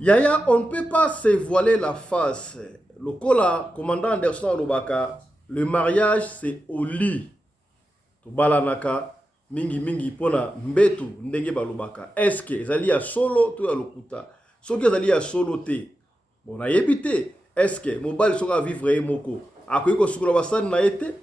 Yaya, on ne peut pas se voiler la face. Le cola, commandant Anderson Lubaka, le mariage c'est au lit. Balanaka, mingi mingi pona mbetu ndenge balobaka. Est-ce que ezali ya solo to ya lokuta? Soki ezali ya solo te. Bon, nayebi te. Est-ce que mobali soka vivre ye moko? Akoki kosukola basani na ye te?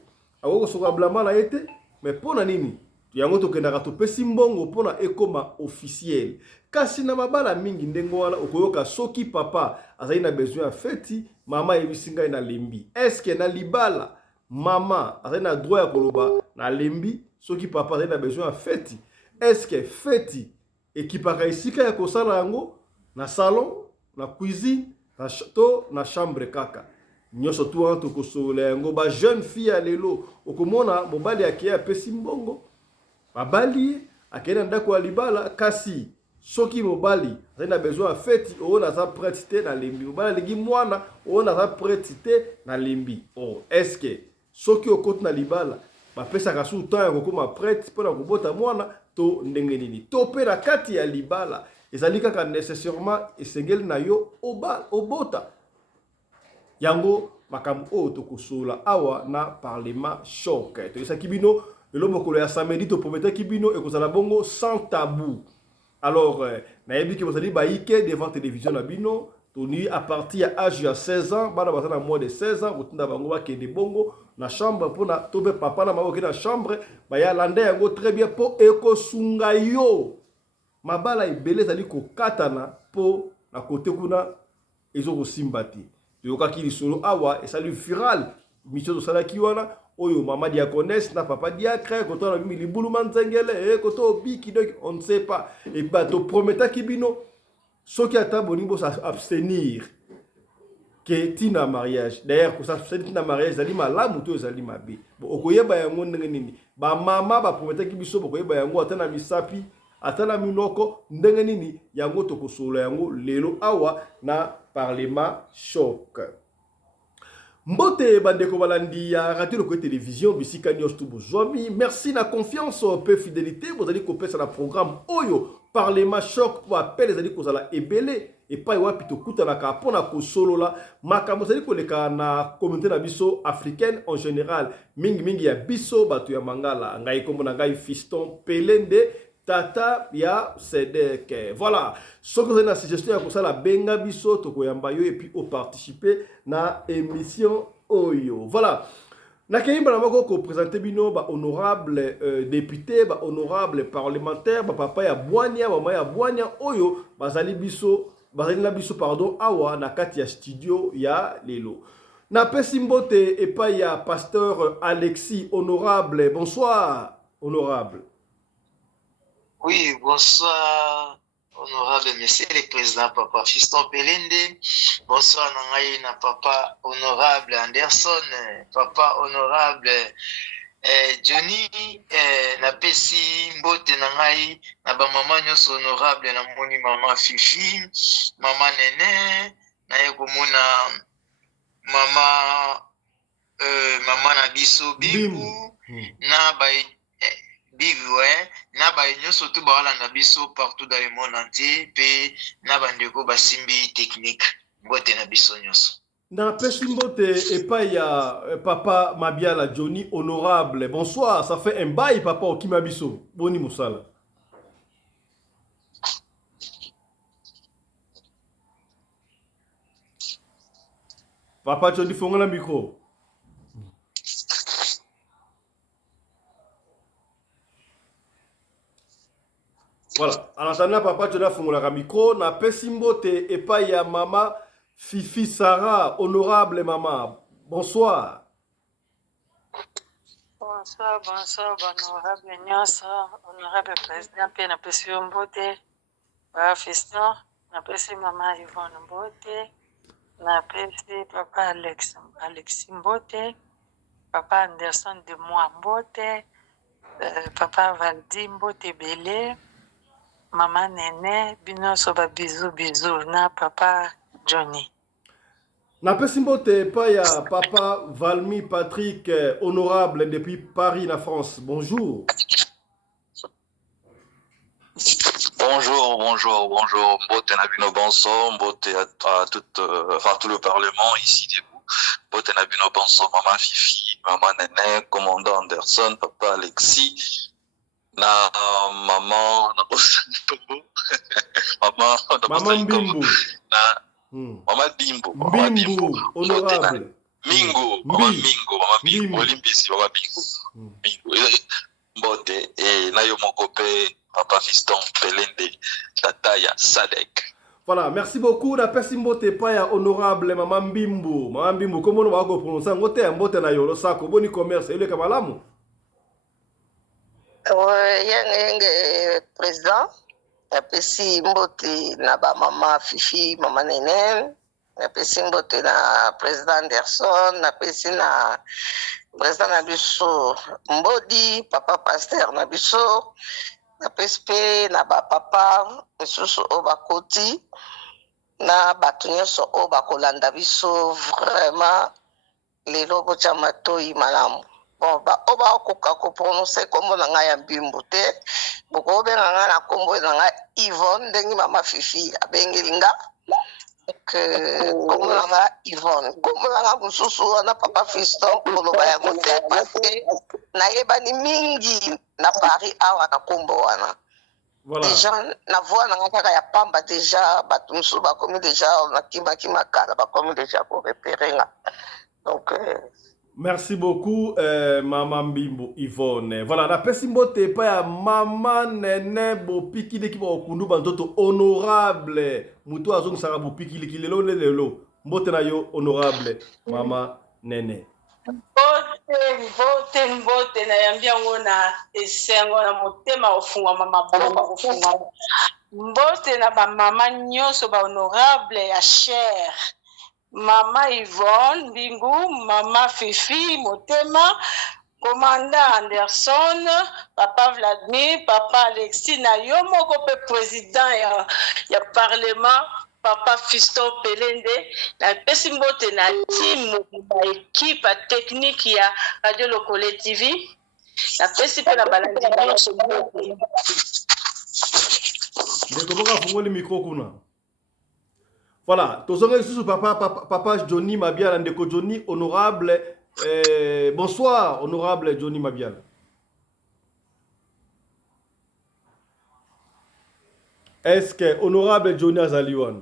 Akoki kosukola blama na ye te? Mais pona nini? Yango tokendaka topesi mbongo pona ekoma officiel. Kasi na mabala mingi ndenge wana okoyoka soki papa azali na besoin ya feti, mama yebisi ngai na lembi. Est-ce que na libala mama azali na droit ya koloba na lembi soki papa azali na besoin ya feti? Est-ce que feti ekipaka esika ya kosala yango na salon, na cuisine, na chambre kaka? Nyonso tu wana tokosolola yango. Ba jeune fille ya lelo okomona mobali akeye apesi mbongo babali akende na ndako ya libala, kasi soki mobali azali na besoin ya feti oyo naza prete te na lembi, mobali alingi mwana oyo naza prete te na lembi. Oh, eske soki okoti na libala bapesaka su temps ya kokoma prete mpona kobota mwana to ndenge nini? To mpe na kati ya libala ezali kaka nécessairement esengeli na yo obota yango. Makambo oyo tokosola awa na parlement choc toyesaki bino lelo mokolo ya samedi toprometaki bino ekozala bongo sans tabou. Alors nayebi ke bozali baike devant télévision na bino toni à partir ya âge ya 16 ans bana baza na moins de 16 ans kotinda bango bakende bongo na chambre mpona to mpe papa na mama okende na chambre baya landa yango très bien mpo ekosunga yo. Mabala ebele ezali kokatana mpo na kote kuna ezokosimba te. Toyokaki lisolo awa esali viral mission tosalaki wana oyo mama diaconesse na papa diacre koto na mimi libulu manzengele koto obiki, donc on ne sait pas. Et bah to prometaki bino soki ata boningo s'abstenir ke tina mariage. D'ailleurs ko s'abstenir tina mariage ezali malamu to ezali mabe. Bon okoyeba yango ndenge nini ba mama ba prometaki biso bokoyeba yango ata na misapi ata na minoko ndenge nini yango tokosolola yango lelo awa na parlement choc. Mbote bandeko balandi ya radio de télévision bisika nyos tu bozwami. Merci na confiance peu fidélité bozali kopesa na programme oyo parlement choc pour appel ezali kozala ebele et pas wapi to kutana ka pona ko solola makambo ezali koleka na communauté na biso africaine en général mingi ya biso bato ya mangala ngai kombo na ngai Fiston Pelende Tata ya Sedek. Voilà. Ce que vous avez la suggestion pour ça la benga biso toko yamba yo et puis au participer na émission oyo. Voilà. Na kayimba na mako ko présenter bino ba honorable député, ba honorable parlementaire, ba papa ya Bwania, mama ya Bwania oyo bazali na biso pardon awa na kati ya studio ya lelo. Na pesi mbote et pas ya pasteur Alexis honorable. Bonsoir honorable. Oui, bonsoir, honorable monsieur le président Papa Fiston Pelende. Bonsoir, Nangaï, na Papa honorable Anderson, Papa honorable Johnny, na Pessi Mbote Nangaï, na ba maman nyos honorable na moni maman Fifi, maman Nene, na yekomuna maman na biso Bibu, na ba Bivoué, na ba nyonso to ba na biso partout dans le monde entier pe na bandeko basimbi technique mbote na biso nyonso. Na pesi mbote epai ya papa Mabiala Johnny honorable. Bonsoir, ça fait un bail papa okima biso. Boni musala. Papa Johnny fongola micro. Voilà, en attendant papa tu as fongolaka la micro na pesi mbote epai ya mama Fifi Sarah honorable maman. Bonsoir. Bonsoir, honorable nyonso, honorable président pe na pesi mbote, ba Fiston, na pesi mama Yvonne Mbote, na pesi papa Alexis Mbote, papa Anderson de Moi Mbote, papa Valdi Mbote Belé, maman Nene, bino soba bisous na papa Johnny. Na pesi mbote pa ya papa Valmy Patrick honorable depuis Paris na France. Bonjour. Bonjour, bonjour, bonjour. Mbote Nabino Bonso, Mbote à tout le Parlement ici debout. Mbote Nabino Bonso, Maman Fifi, Maman Nene, Commandant Anderson, Papa Alexis, na Maman Tombo, Maman Maman Mbimbu. na Maman Bimbo, Maman Bimbo, Mbimbu, honorable. Mingo, Maman Mingo, Maman Bimbo, Olimpisi, Maman Bingo, Bingo. Mbote et Nayo Mokope, Papa Fiston Pelende, Tataya Sadek. Voilà, merci beaucoup. La personne mbote pa ya honorable Maman Mbimbu. Maman Mbimbu, comment on va prononcer ngote mbote na yo lo sako boni commerce ile kamalamu. Yenge président napesi mbote na ba mama Fifi mama Nene napesi mbote na président Anderson napesi na président na biso Mbodi papa pasteur na biso napesi pe na ba papa misusu o bakoti na bato nyonso o bakolanda biso vraiment lelo botya matoi malamu. Bon, oba okoka ko prononcer kombo na ngai ya Mbimbu te boko benga nga na kombo na ngai Yvonne ndenge mama Fifi abengeli nga kombo na nga Yvonne kombo na nga mosusu wana papa Fiston koloba yango te parce que nayebani mingi na Paris awa na kombo wana. Voilà. Déjà na voix na nga kaka ya pamba déjà bato mosusu bakomi déjà na kima kala bakomi déjà ko repérer nga donc Merci beaucoup, Maman Mbimbo Yvonne. Voilà, la personne mbote pa ya Maman Nene Bopiki l'équipe au kundu bandoto honorable. Muto azong sara Bopiki l'équipe lelo. Mbote na yo honorable Maman Nene. Mbote na yambia ngona esengo na motema ofunga mama bomba ofunga. Mbote na ba mama nyonso ba honorable ya cher. Mama Yvonne Bingu, Mama Fifi Motema, Commandant Anderson, Papa Vladimir, Papa Alexis Nayomo, président ya Parlement, Papa Fiston Pelende, la pesimbote na team na équipe technique ya Radio Lokole TV, la pesipe na balandi nyonso. Ndeko boka fungoli micro kuna. Voilà, tozonga sous papa Johnny Mabiala ndeko Johnny honorable bonsoir honorable Johnny Mabiala. Est-ce que honorable Johnny Azaliwan?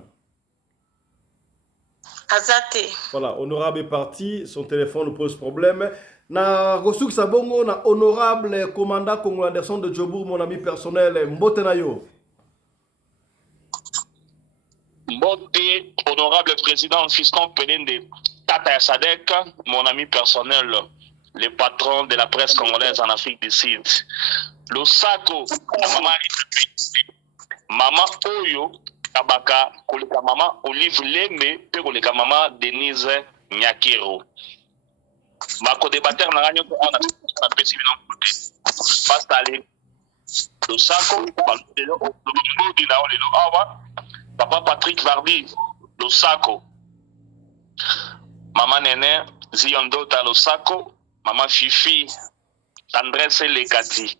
Azate. Voilà, honorable est parti, son téléphone nous pose problème. Na Rosuk Sabongo na honorable commandant Congo Anderson de Djobour, mon ami personnel Mbotenayo. Mbote, honorable président Fiston Pelende, Tata Sadek, mon ami personnel, le patron de la presse congolaise en Afrique du Sud. Le Sako, Maman Oyo, Kabaka, Koleka Maman Olive Lembe, pe Koleka Maman Denise Nyakero. Ma co-débatteur n'a rien pour on a pété dans côté. Passe aller. Le Sako, Papa Patrick Vardy, Losako. Maman Nene, Ziondota Losako. Maman Fifi, Andrés Legati.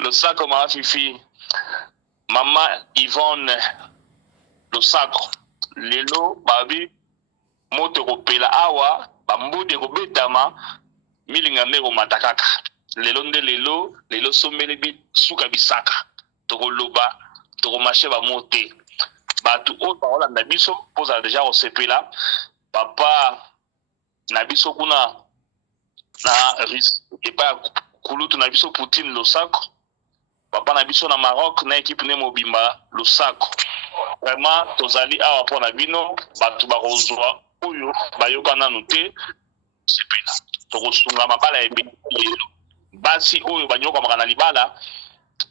Losako, Maman Fifi. Maman Yvonne, Losako. Lelo, Babi, Motoropela Awa, Bambo de Robetama, Milingandero Matakaka. Lelo nde lelo, lelo sombelebi suka bisaka. Toko loba. Toromache va monter. Batu o parola na biso poza déjà au CP là. Papa na biso kuna na risque et pas kulutu na biso Poutine lo sacre. Papa na biso na Maroc na équipe ne mobimba lo sacre. Vraiment tozali awa pour na bino batu ba rozwa oyo bayoka nanu te CP là. Tokosunga mabala ebe basi oyo banyoka makana libala.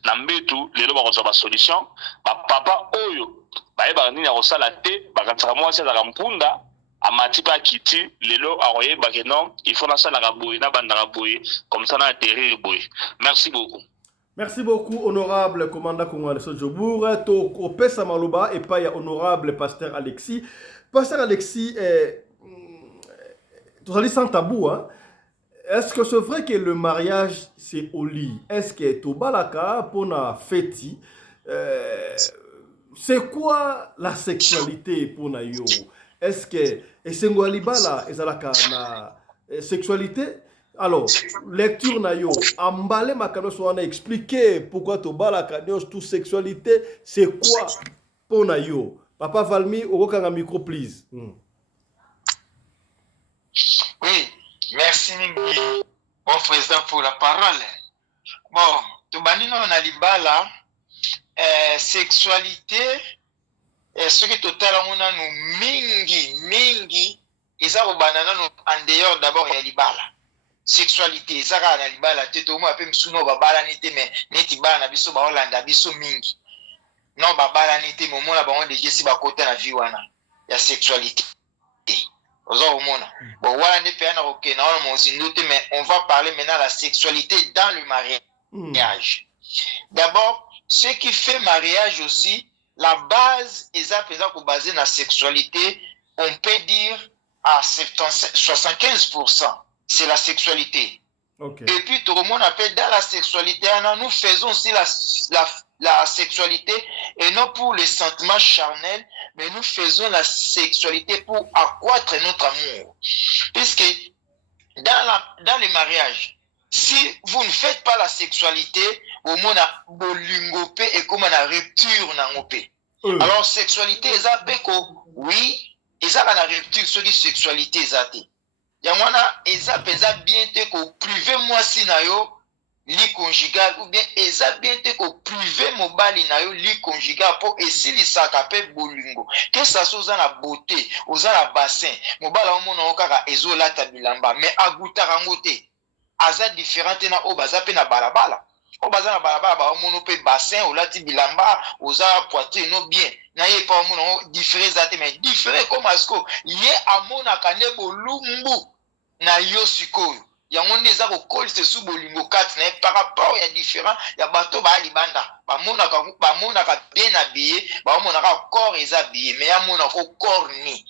Nambetu lelo bakozwa ba solution ba papa oyo bayeba nini akosala te bakatsaka mwasi azaka mpunda amati pa kiti lelo akoyeba ke non il faut nasala boye na bandaka boye comme ça na atterrir boye. Merci beaucoup. Merci beaucoup honorable commandant congolais Djobour to opesa maloba et pas ya honorable pasteur Alexis. Pasteur Alexis tout allez sans tabou hein. Est-ce que c'est vrai que le mariage c'est au lit? Est-ce que Tobalaka pona feti c'est quoi la sexualité pour Nayo? Est-ce que esengo alibala ezalaka na sexualité? Alors, lecture Nayo, ambale makano so on a expliqué pourquoi to bala kanyo tout sexualité, c'est quoi pour Nayo? Papa Valmy, okanga micro please. Oui, merci mingi mon président pour la parole. Bon, tobani na libala sexualité ce qui total amona no mingi eza ko banana no en dehors d'abord ya libala. Sexualité ezaka na libala te to mo ape msuno babala nite mais neti bana na biso ba Holanda biso mingi. Non babala nite mo mona bango déjà si bakota na vie wana ya sexualité. Bon, voilà, mais on va parler maintenant de la sexualité dans le mariage. D'abord, ce qui fait mariage aussi, la base est basée sur la sexualité, on peut dire à 75%, c'est la sexualité. Okay. Et puis tout le monde appelle dans la sexualité, nous faisons aussi la sexualité et non pour les sentiments charnels, mais nous faisons la sexualité pour accroître notre amour. Puisque dans les mariages, si vous ne faites pas la sexualité, au moins bolingope et comme on a rupture n'angope. Alors sexualité oui, ils ont la rupture sur la sexualité zate. Yamwana eza peza bien te ko privé moi si na yo li conjugal ou bien eza bien te ko privé mobali na yo li conjugal pour esili saka pe bolingo que ça soit na beauté oza na bassin mobala omona okaka ezolata bilamba mais agutaka ngote aza différent na o baza pe na balabala o baza na balabala ba omona pe bassin olati bilamba oza poitrine no bien na ye pa omona différent zate mais différent comme asko ye amona kane bolumbu na yo sikoyo yango ndeza ko kolise su bolingo kati na par rapport ya différent ya bato ba libanda bamona ka bien habillé bamona ka corps eza habillé mais amona ko corps ni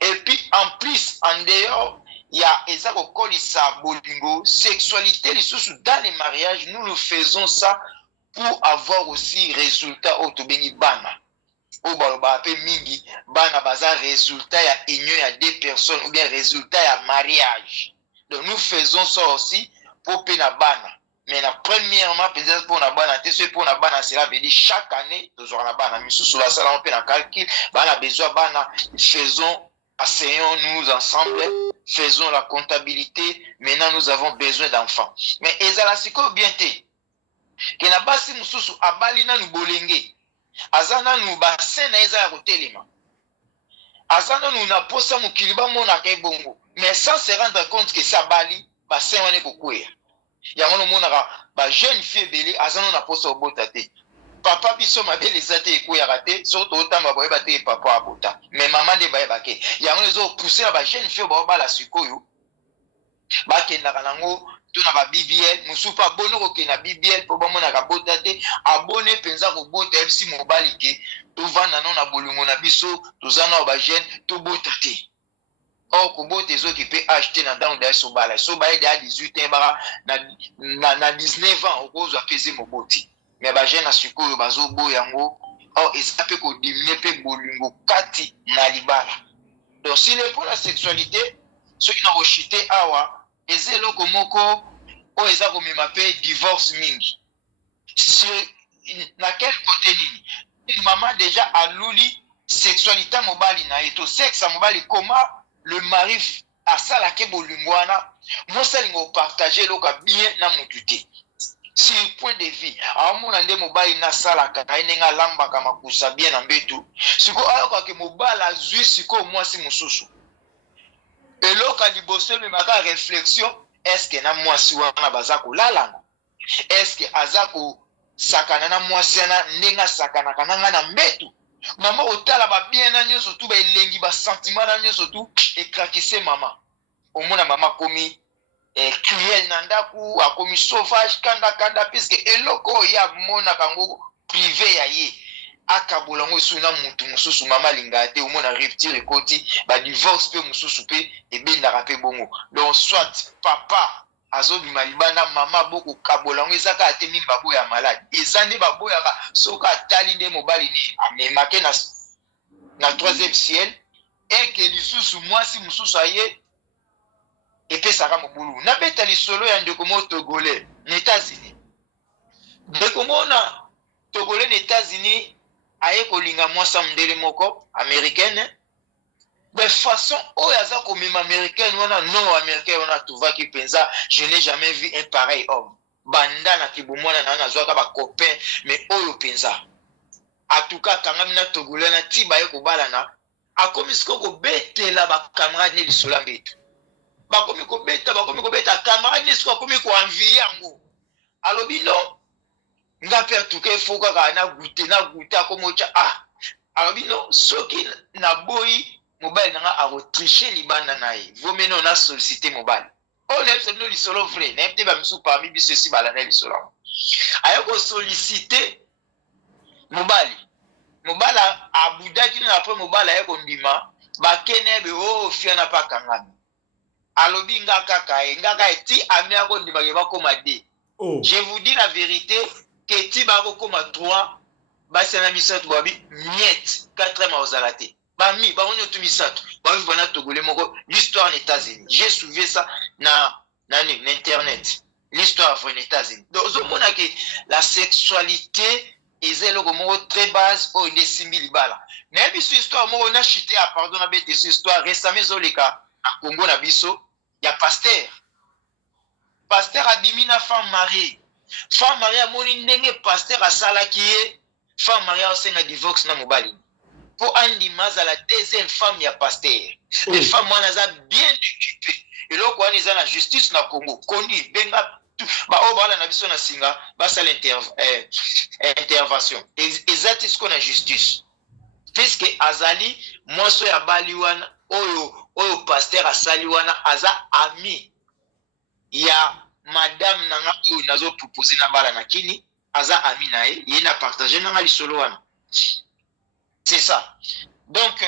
et puis en plus en dehors ya eza ko kolisa bolingo sexualité lisusu dans les mariages nous le faisons ça pour avoir aussi résultat au tobengi bana ou baloba pe mingi bana baza résultat ya union ya deux personnes ou bien résultat ya mariage. Donc nous faisons ça aussi pour pena bana. Mais la premièrement peut-être pour na bana te c'est pour na bana cela veut dire chaque année toujours na bana misusu la sala on pena calcul bana besoin bana faisons asseyons-nous ensemble faisons la comptabilité maintenant nous avons besoin d'enfants. Mais ezala siko bien te que na basi mususu abali na nu bolenge azana nu bassin na eza ya kotelema azana nu na posa mokiliba mona ka ebongo mais sans se rendre compte que ça bali bassin wana kokwea yango no mona ba jeune fille belé azana na posa obota te papa biso mabele zate ekwea te surtout otamba boye ba te papa abota mais maman de baye bake yango ezo pousser ba jeune fille ba bala sikoyo ba kendaka nango tuna ba BBL musupa bono ko kena BBL po bamona ka bota te abone penza ko bota FC mobali ke to vana non na bolungo na biso tozana ba jeune to bota te o ko bota ezo ki pe acheter na down da so bala so ba ida 18 ans na 19 ans o ko zo apese moboti mais ba jeune asiko bazo bo yango o esape ko diminuer pe bolungo kati na libala. Donc si le pour la sexualité ceux qui n'ont rechuté awa ezelo komoko o eza komema pe divorce mingi sur na quel côté nini maman déjà aluli sexualité mobali na eto sexe mobali comment le mari asala ke bolingwana mo salingo partager loka bien na mututé sur point de vue amona nde mobali na sala ka nenga lamba kama kusa bien na mbetu siko ayoka ke mobali azui siko mwasi mususu eloka liboso me maka réflexion est-ce que na mwasi wana baza kolala est-ce que azako sakana na mwasi na ndinga sakana kananga na mbetu mama otala ba bien na nyoso tu ba elengi ba sentiment na nyoso tu ekrakise mama omona mama komi cruel na ndaku akomi sauvage kanda puisque eloko ya mona kango privé ya ye akabola ngo suna mutu mususu mama linga te omona rupture ekoti ba divorce pe mususu pe ebenda ka pe bongo donc soit papa azobima libanda mama boko kabolango ezaka ate mimba boya malade eza nde baboyaka soki atali nde mobali ni amemake na troisième ciel eke lisusu mwasi mosusu aye epesaka mobulu nabeta lisolo ya ndeko mo togolais na États-Unis ndeko mo na togolais na États-Unis aye kolinga mwasa mondele moko américaine de façon oyo aza komema américaine wana non américaine wana tuvaki penza je n'ai jamais vu un pareil homme banda na kibomwana na nazwaka ba copain mais oyo penza atuka kangami na togolais na tiba ye kobalana akomi siko kobetela ba camarade ne lisola mbeto bakomi kobeta camarade ne siko akomi koanvie yango alobi no nga pe atuka efoka kaka na gute akomocha alobi no soki na boyi mobile nanga akotriche libanda na ye vomeno na sollicité mobile oyo na yebisa bino lisolo vrai na yebite bamisu parmi biso esi balanda lisolo aye kosollicité mobali abudaki na apres mobali aye kondima bakene ebe fia na pa kangami alobi nga kaka eti ami akondimake bakoma de je vous dis la vérité ke eti bakokoma 3 basi na misato babi miette 4 ozala te bami bango tout misato bavi bana togolais moko l'histoire aux États-Unis j'ai soulevé ça na internet l'histoire aux États-Unis donc ozomona ke la sexualité eza eloko moko très base oyo nde esimbi libala na biso histoire moko na chite pardon na bete histoire récemment ezoleka na Congo na biso ya pasteur abimi na femme mariée amoni ndenge pasteur asalaki ye femme mariée osenga divorce na mobali pour andima za la deuxième femme ya pasteur les femmes wana za bien occupé eloko wana eza na justice na Congo koni benga oyo baala na biso na singa basala intervention ezati siko na justice puisque azali mwasi ya bali wana oyo pasteur asali wana aza ami ya madame nanga oyo nazopropose na bala na kini aza ami na ye na partage nanga lisolo wana c'est ça donc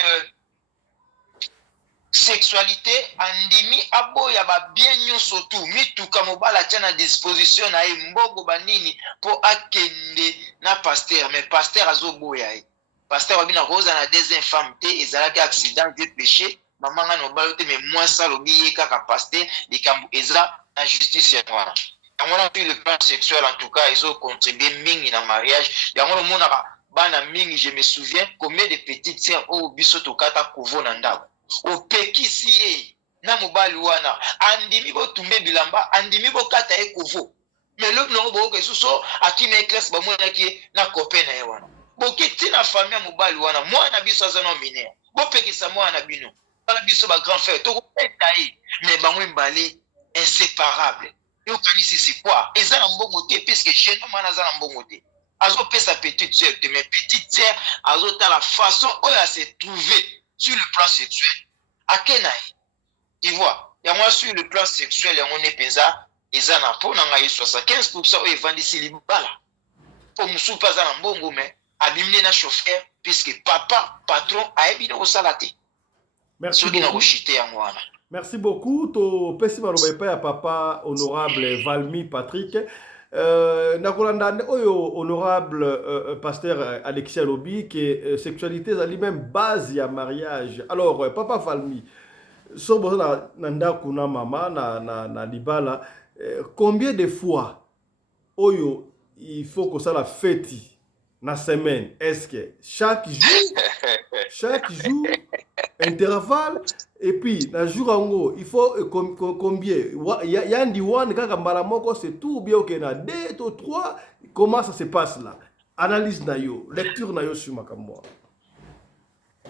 sexualité andimi aboya ba bien nyonso tu mituka mobala tia na disposition na ye mbongo banini po akende na pasteur mais pasteur azoboya ye pasteur babina koza na deuxième femme te ezalaki accident de péché mama nga mobala te mais moi ça lobi ye kaka pasteur likambo eza na justice ya wana yango na puis le plan sexuel en tout cas ezo contribuer mingi na mariage yango no monaka bana mingi je me souviens combien de petites sœurs au biso tokata kuvo na ndako opekisi ye na mobali wana andimi botumbe bilamba andimi bokata ye kuvo mais lobi nango boyoka lisusu akima classe bamonaki na copain na ye wana bokiti na famille ya mobali wana mwana biso aza na minere bopekisa mwana bino bana biso ba grand frère tokopeta ye mais bango mbale inséparable yokanisi si quoi eza na mbongo te puisque chez nous mana aza na mbongo te azopesa petite sœur te mais petite sœur azota la façon oyo se trouver sur le plan sexuel akena tu vois ya moi sur le plan sexuel yango ne penza eza na po na ngai 75% oyo evandisi libala po musu pas na mbongo mais abimne na chauffeur puisque papa patron ayebi na osala te soki na koshite yango wana. Merci beaucoup. To pesi maloba epai ya papa honorable Valmy Patrick. Nakolanda oyo honorable pasteur Alexis Alobi que sexualité est lui-même base ya mariage. Alors papa Valmy, so boza na ndako na mama na libala combien de fois oyo il faut que ça la fête na semaine? Est-ce que chaque jour intervalle et puis na jour ango il faut combien yandi one kaka mbala moko c'est tout bien ok na 2 ou 3 comment ça se passe là? Analyse na yo, lecture na yo sur makambo.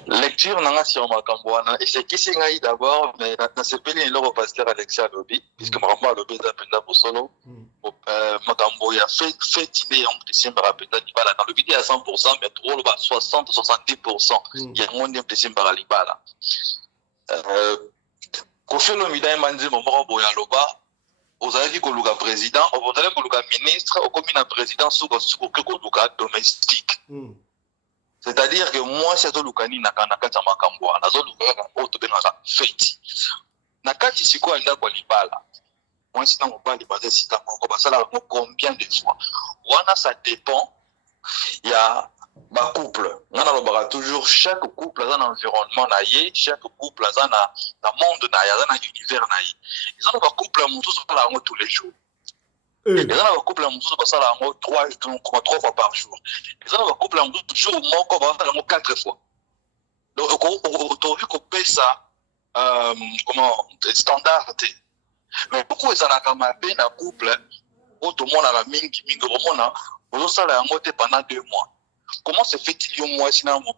Lecture nanga sur makambo wana et c'est qui ngai d'abord mais na sepeli le pasteur Alexis Alobi puisque makambo Alobi za penda pour solo makambo ya fait idée en décembre rapida libala dans le vidéo à 100% mais trop le 60-70% il y a moins de décembre libala kofelo midai manzi momoro boya loba ozali ko luka président ozali ko luka ministre au commun président suko ko luka domestique. C'est-à-dire que moi c'est to lukani na kati ya makambo na zo luka o to benga fête na kati siko anda ko libala Moi, sinon, on parle de base, si t'as combien de fois? Voilà, ça dépend. Il y a un couple. On a toujours chaque couple dans un environnement, chaque couple dans un monde, dans un univers. Ils ont un couple tous les jours. Ils ont un couple trois fois par jour. Ils ont un couple jour au 4 fois. Donc, on a vu qu'on paye ça standard. Mais pourquoi ils ont un couple tout le monde a la mingi, pendant 2 mois. Comment se fait-il que moi, si je suis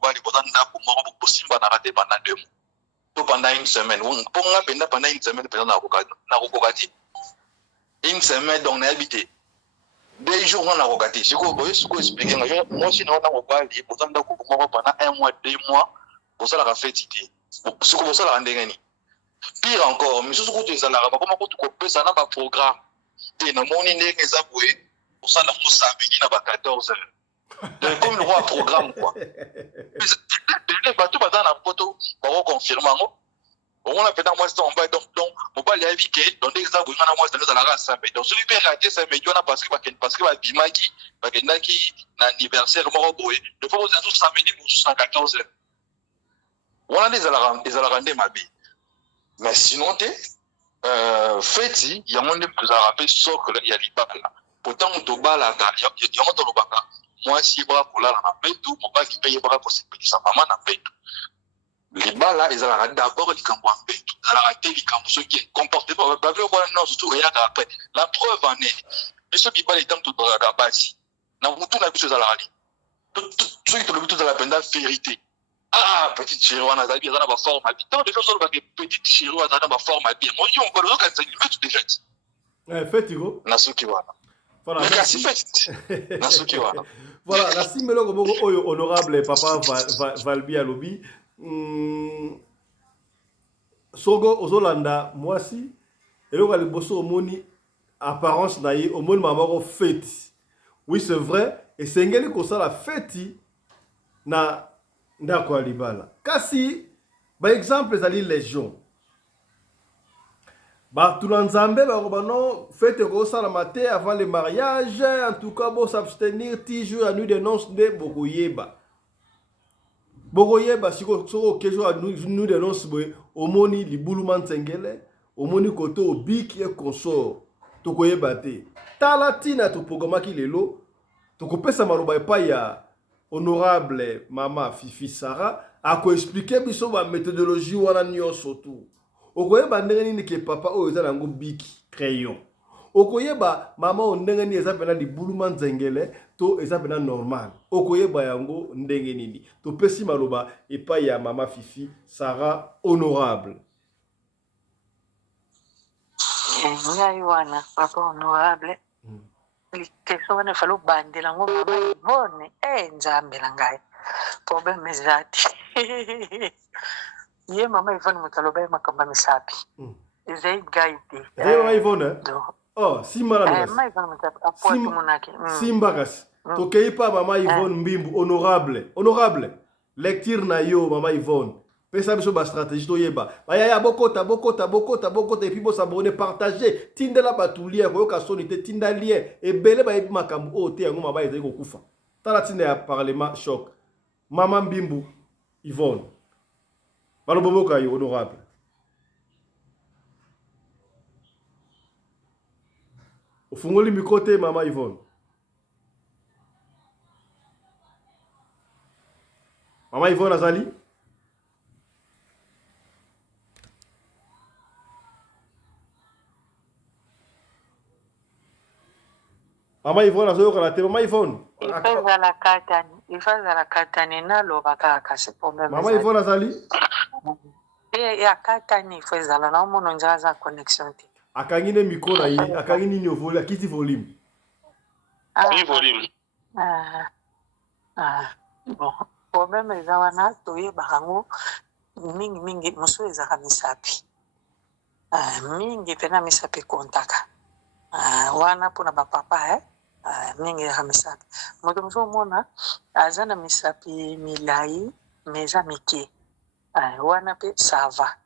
possible pendant 2 mois? Pendant une semaine. Pendant une semaine, une semaine, donc on a habité. 2 jours, on a regardé. Je vais expliquer. Moi, si on a pendant 1 mois, 2 mois, pour ça, la fête. C'est comme ça, la rendez-vous. Pire encore, mais ce que tu as comment tu peux ça dans un programme. Et dans mon idée, pour ça, on a samedi à 14 heures. Donc, comme le roi programme, quoi. Les bateaux, dans la photo, on va confirmer. On a fait dans moi, donc, on va aller éviter. Donc, des exemples, on a moi, dans la race, donc, celui qui a raté, c'est parce que va Bimaki, parce qu'il y a un anniversaire, de fois, on a tous samedi pour 114 heures. On a des alarandés, ma vie. Mais sinon, fait, il y a un monde qui a rappelé socle, il y a l'ibala. Pourtant, on te bat là, il y a un monde moi, si je pour là, on a fait tout, mon père qui paye pour se payer sa maman, on a fait tout. Les balles ils ont d'abord les camps en fait. Ils ont raté les camps, ceux qui comportent pas. Non, surtout, regarde après. La preuve en est. Mais ceux qui parlent temps tout dans la base. Dans tout, on a vu ce salarié. Ceux qui te le tout à la peine de vérité. Ah, petite chérie, on a dit, ils ont la forme à vie. Tant de choses sur le petite chérie, on a la forme à vie. Moi, je dis, on peut le faire, c'est tout déjà. Fait, Hugo. Voilà, merci. Voilà, la simelo honorable papa Valbi Alobi. Sogo Ozolanda, moi si, et là, le bosso au moni apparence naïe, au moni maman fête. Oui, c'est vrai, et c'est un gars qui a la fête na quoi libala. Kasi, par exemple, les alliés légion. Tout l'ensemble, non, faites ça la matin avant le mariage, en tout cas, bon, s'abstenir, toujours à nuit de noces de Bogoyeba. Bogoyeba, si vous avez à nuit de noces, au moni, li bouluman tsengele, au moni koto, au biki et consort, tokoyeba te. Talatina, to programme qui lelo, to kopé sa maroba pa ya honorable maman Fifi Sarah, a ko expliquer biso ba méthodologie wana nyonso tout. Okoyeba ndenge nini ke papa oyo eza nango biki crayon. Okoyeba mama o ndenge nini eza pena libuluma nzengele to eza pena normal. Okoyeba yango ndenge nini. To pesi maloba epai ya mama Fifi Sarah honorable. Ngai wana papa honorable. Question wana falo bandela ngo mama Yvonne nzambe la ngai. Problème ezati. Ye mama Yvonne mutaloba makamba misapi. Ezai guide. Mama Yvonne. Oh, simba la mama Yvonne mutapoa tumunaki. Simbagas. Tokei pa mama Yvonne Mbimbu honorable. Honorable. Lecture na yo mama Yvonne. Pesa biso ba stratégie to yeba. Baya bokota et puis bo s'abonner partager. Tindela batulia ko ka sonité tindalie et belé ba yebi makambu o te yango maba ezali ko kufa. Tala tinda ya parlement choc. Mama Mbimbu Yvonne. Baloboboka yo honorable. Ofungoli mikote mama Yvonne. Mama Yvonne azali? Mama Yvonne azoyoka la te mama Yvonne. Ifaza la katani na loba kaka c'est problème. Mama Yvonne azali? Ya katani ifaza la na mono njaza connexion te. Akangine micro na ye, akangine ni volume, akiti volume. Oui, volume. Bon, problème eza wana toyeba yango mingi mosu ezaka misapi. Mingi pena misapi kontaka. Wana pona bapapa mingi ezaka misapi. Moto mosu omona aza na misapi milai mais eza mike. Wana pe ça va.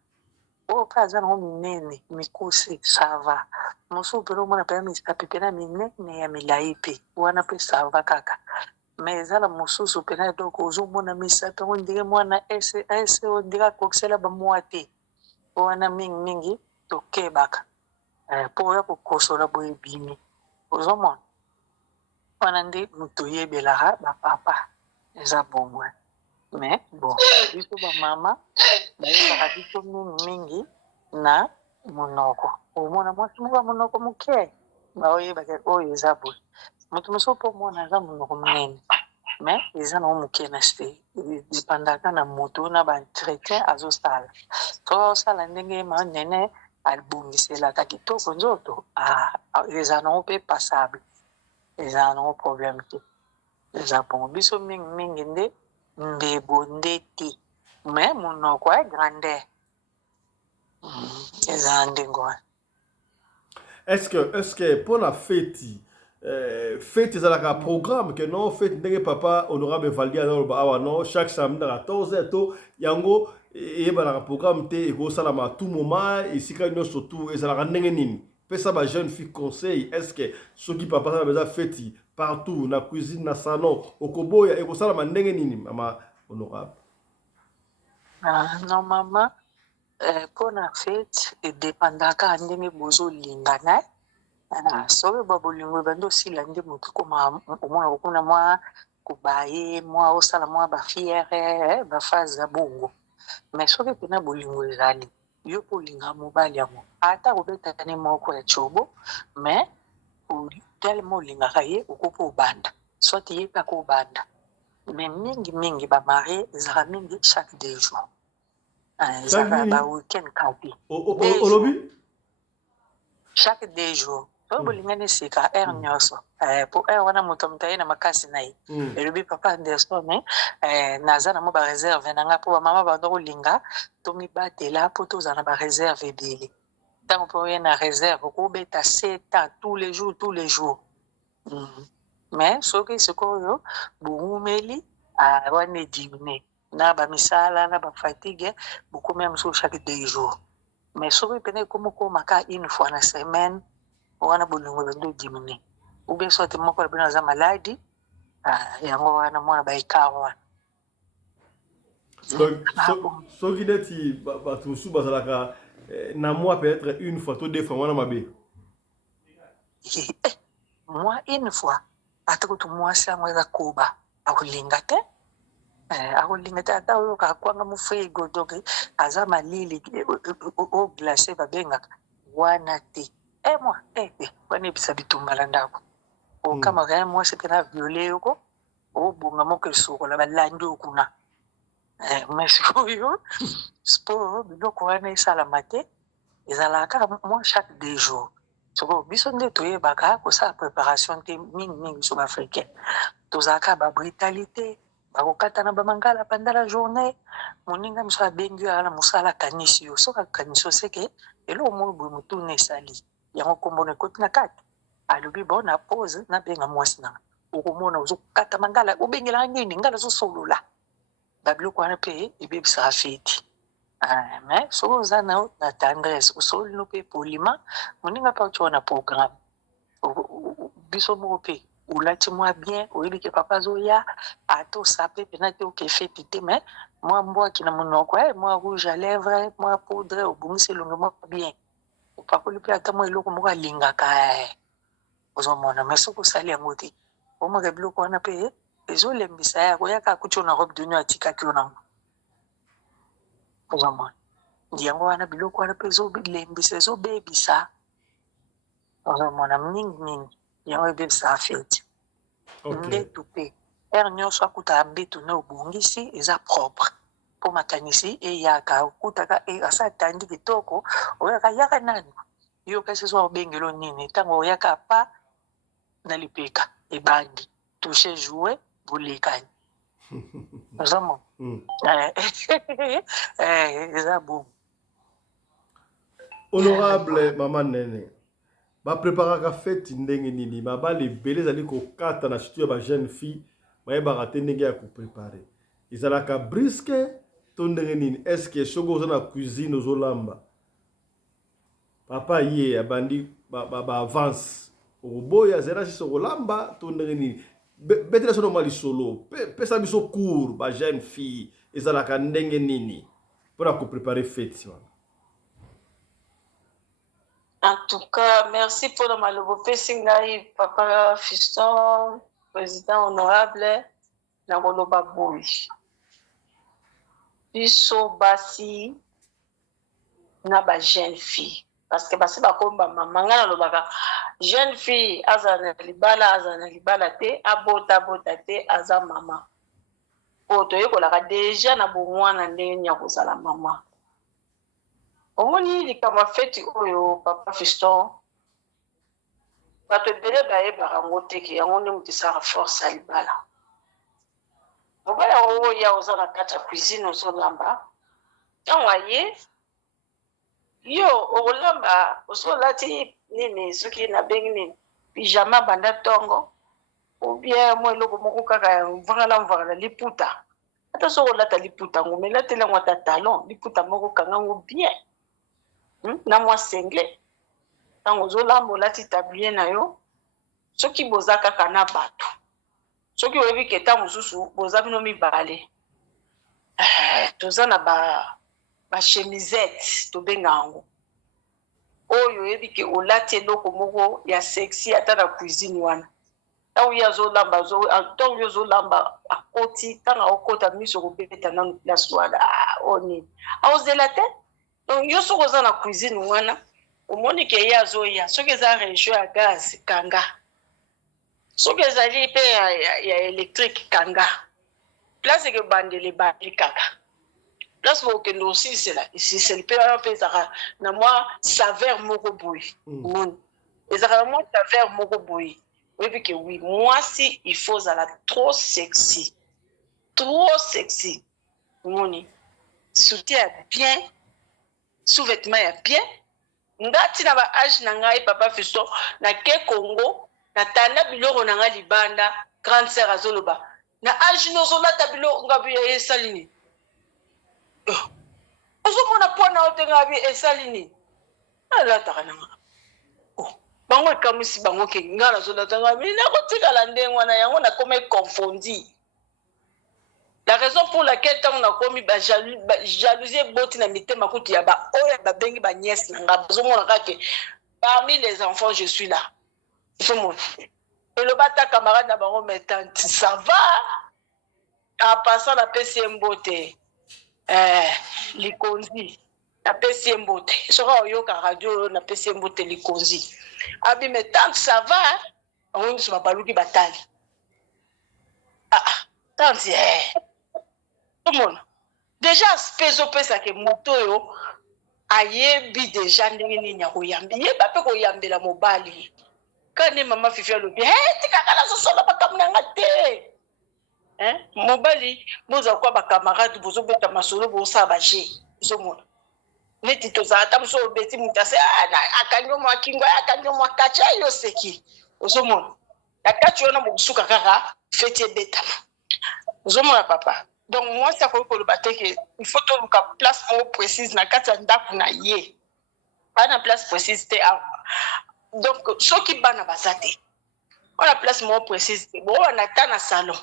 o ka aza nango minene mikuse sava mosusu mpe omona mpe apepena minene ya milai mpe wana mpe sava kaka me ezala mosusu mpena donc ozomona misato yango ndenge mwana ese ondenge akokisela bamwa te wana mingimingi tokebaka mpo oya kokosola boye ebimi ozomona wana nde toyebelaka bapapa eza bongo me bon biso bamama bayebaka biso mingimingi na monoko omona mwasi moko ya monoko moke baoyebaka oyo eza boye moto mosusu mpo omona aza monoko monene me eza nango moke na se dependaka na moto na baentretien azosala so osala ndenge manene abongiselaka kitoko nzoto eza nango mpe passable eza nango problème te eza bongo biso mingimingi nde mbebo nde te me monoko ya grandeur eza ndenge wana est-ce que pour la fête fête ezalaka programme que non fête ndenge papa honorable Valdi aloba awa non chaque samedi à 14h to yango eyebanaka programme te ekosalama à tout moment esika nyonso tu ezalaka ndenge nini pesa ba jeune fille conseil est-ce que soki papa na beza fête partout na cuisine na salon okoboya ekosalama ndenge nini mama honorable non mama mpona fete edependaka ndenge bozolingana soki babolingo ebandi osila nde motu omona kokuna mwa kobaye mwa osala mwa bafiere bafase ya bongo mais soki mpena bolingo ezali yo mpo olinga mobali yango ata kobetaka ne moko ya tiobo mais telema olingaka ye okopo obanda soit ye mpe aka obanda mais mingimingi bamarie ezalaka mingi chaque 2 jours ezalaka baweekend kati olobi chaque 2 jours oyo bolingani esika aire nyonso po aire wana moto moto aye na makasi na ye elobi papa Anderson naza na mo bareserve na nga mpo bamama bando kolinga tomibatela mpo tozala na bareserve ebele ntango mpo oye na réserve okobeta 7 ans tous les jours mais soki sikoyo bowumeli wana edimine na bamisala na bafatigue bokomi ya mosusu chaque 2 jours mais soki pene ekomokomaka une fois na semaine wana bolingo ebandi odimine oubien soki moko na bino aza maladi yango wana mwana baekart wana soki neti bato mosusu bazalaka na mois peut-être une fois to 2 fois wana mabe moi une fois ata kutu mwasi yango eza koba akolinga te ata oyoka akwanga mofrigo donc aza malili o glace babengaka wana te moi wana ebisa bitumbala ndako okamaka ye mwasi mpe na viole yoko obonga moko esukola balandi okuna mais sikoyo sport biloko wana esalama te ezalaka kaka mwa chaque 2 jours soko biso nde toyebaka kosala préparation te mingimingi biso baafricain tozalaka babrutalité bakokatana bamangala pendant la journée moninga mosu abengi ala mosala akanisi yo soki akanisi yo seke eloko moko boye motuna esali yango kombona ekoti na kati alobi bo na pose nabenga mwasi nanga okomona ozokata mangala obengelaka nini ngala azosolola babiloko wana mpe ebebisaka feti mais soki oza na tendresse osolino mpe polima moninga mpe otyo na programme biso moko mpe olati mwa bien oyebi ke papa azoya ata osape pena te oke feti te mais mwa mbwaki na monoko mwa rouge à lèvre mwa poudre obongisi elongi moko bien opakoli mpe ata mwa eloko moko alingaka ozomona mais soki osali yango te omaka biloko wana mpe ezolembisa ya koyaka akuti yo na robe de nuit atikaki yo nango ozomona yango wana biloko wana mpe ezolembisa ezobebisa ozomona mingimingi yango ebebisaka feti ndetu mpe ere nyonso akutaka mbetu na obongisi eza propre mpo makanisi eyaka okutaka asa atandi kitoko oyaka yaka nani yo kasi so obengelo nini ntango oyaka pa na lipeka ebandi touche joue bolekani ozomona eza bon honorable mama nene bapreparaka fete ndenge nini mabala ebele ezali kokata na studio ya bajeune fille bayebaka te ndenge ya koprepare ezalaka briske to ndenge nini estce soki oza na cuisine ozolamba papa ye abandi ba avance oboya zera si lamba to ndeni betela sono mali solo pesa biso cours ba jeune fille ezalaka ndenge nini pour ko préparer fête wana. En tout cas, merci pour le malobo pesingai papa Fiston, président honorable na koloba boy. Biso basi na ba jeune fille parce que basi bakomba mama ngana lobaka jeune fille azana libala te abota te aza mama. Oto yekolaka déjà na bomwana ndenge nya kozala mama. Omoni likama feti oyo papa Fiston bato ebele bayebaka yango teke yango nde moto esala force ya libala. Mobala oyo ya oza na kati ya cuisine ozolamba ntango aye yo okolamba osolati nini soki nabengi nini pyjama banda ntongo ou bien mwa eloko moko kaka ya mvangala liputa ata soki olata liputa ngo melateli yango ata talon liputa moko kanga ngo bien na mwa sengle ntango ozolamba olati tablier na yo soki boza kaka na bato soki oyebi ke ntango mosusu boza bino mibale toza na ba chemisette tobenga yango oyo oyebi ke olati eloko moko ya sexy ata na cuisine wana ntango ye azolamba akoti ntango aokota miso kobeta nanu place wana onini aozela te. Donc yo soki oza na cuisine wana omoni ke ye azoya soki eza région ya gaz kanga soki ezali mpe ya électrique kanga place ke bandele bandi kaka place bokende osiliseli mpe wana mpe ezaka na mwa saveur moko boye omoni ezaka na mwa saveur moko boye oyebi ke oui mwasi il faut ozala trop sexy omoni soutien ya bien sous-vêtement ya bien ngati na ba âge na ngai papa Fiston na ke Congo na tanda biloko na ngai libanda grande sœur azoloba na âge nozolata biloko ngabi esalini ozomona pona ote ngabi esalini alataka na nga bango ekamwisi bango ke nga nazolata ngabi nakotikala ndenge wana yango nakoma confondi. La raison pour laquelle tant on a commis jalousie boti na mitema kuti ya ba oya ba bengi ba nièce nga bazomona kake parmi les enfants je suis là. Il faut et le bata camarade na bango metante ça va en passant la PCM beauté likonzi la PCM beauté sera oyoka radio na PCM beauté likonzi abi metante ça va on se baluki batali tanti Comment? Déjà, spezo pesa ke moto yo ayebi déjà ndenge nini ya koyambi ye bape koyambela mobali kane mama fifi alobi tika kala sosola bakamuna nga te mobali boza kwa bakamarade bozobeta masolo bosala baje ozomona neti tozala ata moso obeti moto ase akangi mwa kingo akangi mwa kachi ayo seki ozomona na kachi wana bokusuka kaka feti ebetama ozomona papa. Donc moi ça faut que le bateke il faut tout ka place more précise na kati ndako na ye pas na place précise te donc ce qui bana basate on la place more précise bon on attend na salon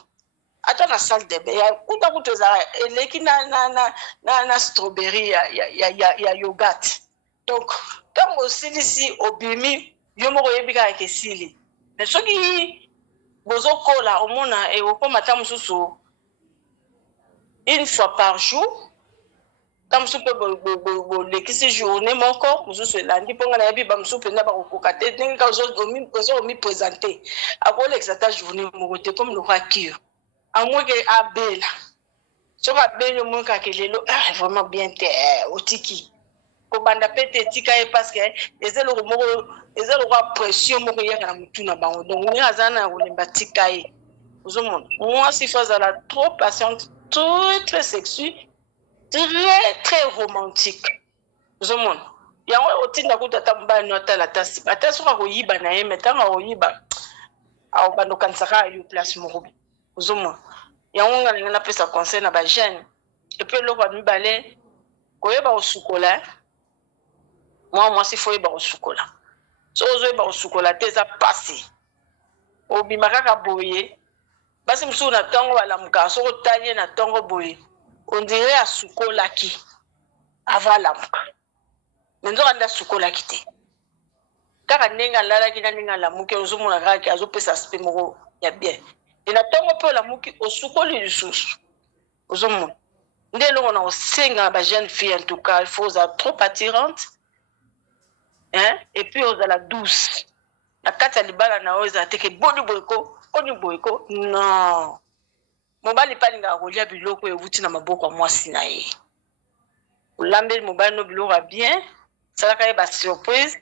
attend na salle de bain ya kuta za eleki na strawberry ya yogurt donc tant aussi ici obimi yo moko yebika ke sili mais ce qui bozo kola omona e okoma tamususu une fois par jour comme soupe lekisi journée moko mususu elandi mponga na yebi bamususu mpenza bakokoka te ndenge kaka omi présente akolekisa ta journée moko te comme lokwa kio amweke abela soki abeli omoi kaka lelo vraiment bien te otiki kobanda mpe te etika ye parce que eza eloko moko eza lokwa pression moko eyaka na motu na bango donc ndenge aza na kolemba tika ye ozomona mwasi fo azala trop patiente très sexy, très romantique. Je montre. Il y a un outil d'account à tamba nota la tasse. La tasse sera oyiba na ye mettant à oyiba. A obano kansaka yu place moro. Je montre. Il y a un gars qui a sa conseil na ba jeune. Et puis l'autre va mi balé. Koyeba au chocolat. Moi si faut yeba osukola. So ozo yeba osukola te eza pasi. Obimaka ka boye. Basi musu na tongo balamuka so otanye na tongo boye. On dirait asukola ki avalamuka. Menzo kanda sukola ki te. Kaka nenga lala ki na nenga lamuke ozomona kaka ki azopesa spe moko ya bien. Et na tongo pe lamuki osukoli lisusu. Ozomona. Ndé longo na osenga ba jeune fille en tout cas, il faut être trop attirante. Hein? Et puis aux la douce. La kata libala na oza teke boni boyko, koni boyko. Non. Mobali palinga rolia biloko e wuti na maboko moi sinaye. Olambe mobali no biloko bien, ça ka ba surprise.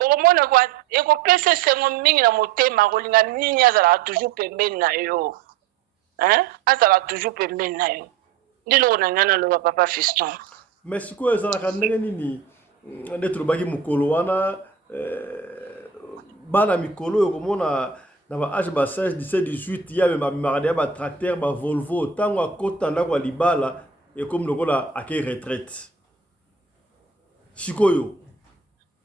Au moins quoi, et ko pese sengo mingi na motema rolinga nini azala toujours pembeni na yo. Hein? Azala toujours pembeni na yo. Ndilo na ngana lo papa fiston. Mais siko ezalaka ndenge nini nde tolobaki mokolo wana bana mikolo oyo komona na ba age ba 16 17 18 ya bamemaka ya batracteur bavolvo ntango akota ndako ya libala ekomi lokola ake retraite sikoyo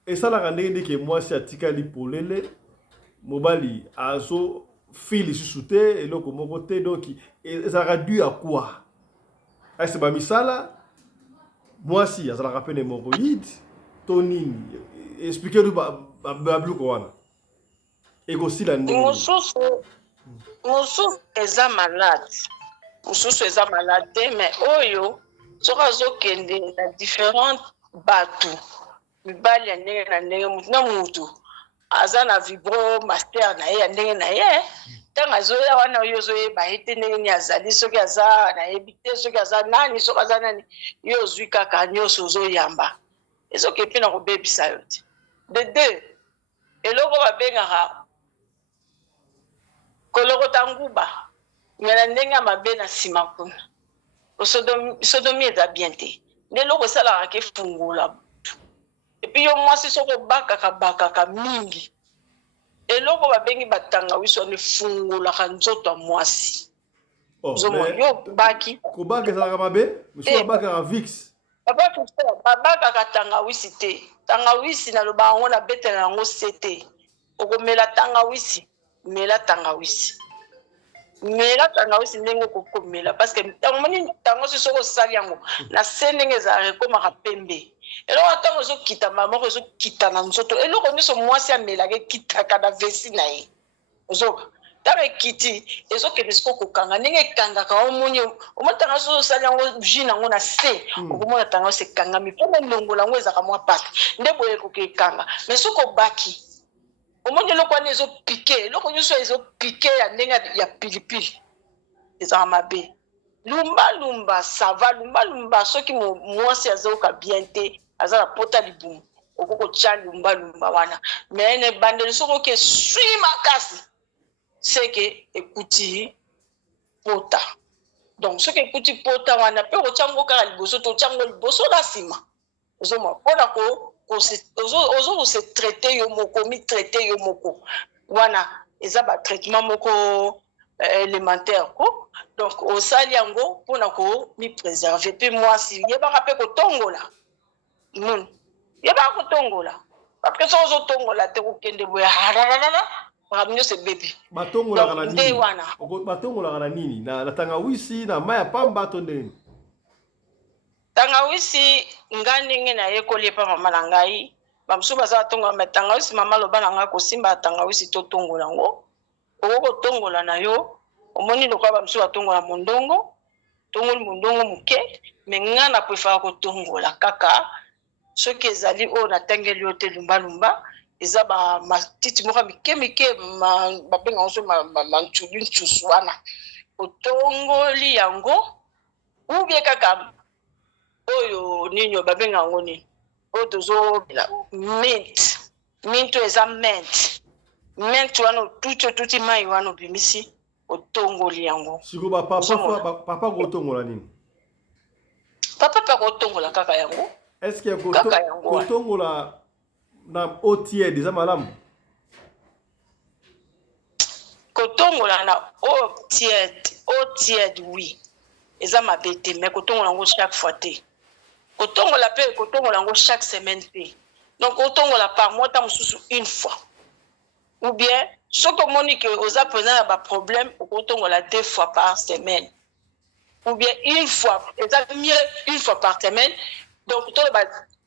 esalaka ndenge ndeke mwasi atikali polele mobali azo fili lisusu te eloko moko te donc ezalaka dû à quoi ese bamisala mwasi azalaka pe na hémorroïde to nini expliquer lu babiloko wana ekosila ndenge mosusu eza malade mosusu eza malade te mais oyo soki azokende na différentes bato mibali ya ndenge na ndenge mutu na mutu aza na vibro master na ye ya ndenge na ye ntango azoya wana oyo ozoyeba ye te ndenge nini azali soki aza nayebi te soki aza nani soki aza nani yo ozwi kaka nyonso ozoyamba ezoki epi na kobebisa yo te de deux eloko babengaka kolokota nguba me na ndenge ya mabe na nsima kuna sodomi eza bien te nde eloko esalaka ke fungola epi yo mwasi soki bakaka mingi eloko babengi batangawisi wana efungolaka nzoto ya mwasi ozomona yo baki kobaka ezalaka mabe mosusu babakaka vix babakaka tangawisi te tangawisi naloba yango na betela yango se te okomela tangawisi mela tangawisi ndenge okokomela parce que tangawisi soki osali yango na se ndenge ezalaka ekomaka pembe eloko ntango ezokita mama ezokita na nzoto eloko nyonso mwasi amelaka ekitaka na vesi na ye ozoka ntango ekiti ezokende siko kokanga ndenge ekangaka omona tanga so osali yango jus nango na se okomona tanga so ekangami mpo molongola yango ezalaka mwa pasi nde boye ekoki ekanga mais soki obaki omona eloko wana ezopike eloko nyonso ezopike ya ndenge ya pilipili ezalaka mabe lumbalumba sava lumbalumba soki mwasi azoyoka bien te aza na pota libumu okokotya lumbalumba wana me na ebandeli soki oke swi makasi seke ekuti pota donc soki ekuti pota wana mpe okotyango kaka liboso to otyango liboso na nsima ozomona mpona ozokose traite yo moko mitraite yo moko wana eza batraitement moko élémentaire ko donc osali yango mpona komipreserve mpe mwasi yebaka mpe kotongola yebaka kotongola parce soki ozotongola te kokende boye hararara makambo nyonso ebebi batongolaka na nini na tangawisi na mai ya pamba to ndeni tangawisi nga ndenge nayekoli epa mama na ngai bamosusu baza batongola ma tangawisi mama loba na ngai kosimba tangawisi totongola yango okokotongola na yo omoni lokola bamosusu batongola mondongo tongoli mondongo moke me nga na prefera kotongola kaka soki ezali oyo natangeli yo te lumbalumba eza bamatiti moko mike babenga yango so mantulu ntusu wana otongoli yango ubie kaka oyo nini babenga yango nini oyo tozobela mint oyo eza mint wana otuti mai wana obimisi otongoli yango siko papa kotongola nini papa mpe kotongola kaka yango est-ce que kotongola na eau tiède eza malamu kotongola na eau tiède oui eza mabe te mais kotongola yango chaque fois te kotongola yango chaque semaine te Donc, autant on la par mois, une fois. Ou bien, ce que Monique aux apprenants a un problème, autant on la 2 fois par semaine. Ou bien une fois, c'est mieux une fois par semaine. Donc,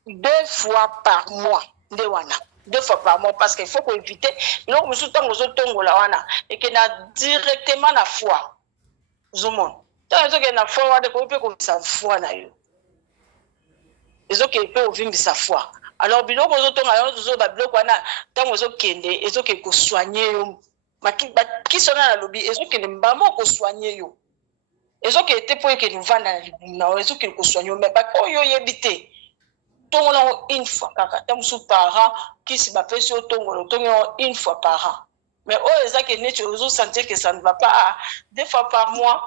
2 fois par mois. 2 fois par mois, parce qu'il faut qu'on évite. Donc, nous sommes et qu'on a directement la foi. Nous avons la foi, on peut qu'on sa foi. Les autres peuvent vivre sa foi. Alors, biloko ozotonga alors tozoba biloko wana tango ezokende ezoke ko soigner yo. Qui sont na lobby ezokende mbamo ko soigner yo. Ezoke ete po ke nous vanda na libuna ezoke ko soigner mais ba ko yo yebite. Tongo na une fois kaka tango sous parent qui se ba pesi tongo tongo une fois par an. Mais oh ezake netu ozo sentir que ça ne va pas 2 fois par mois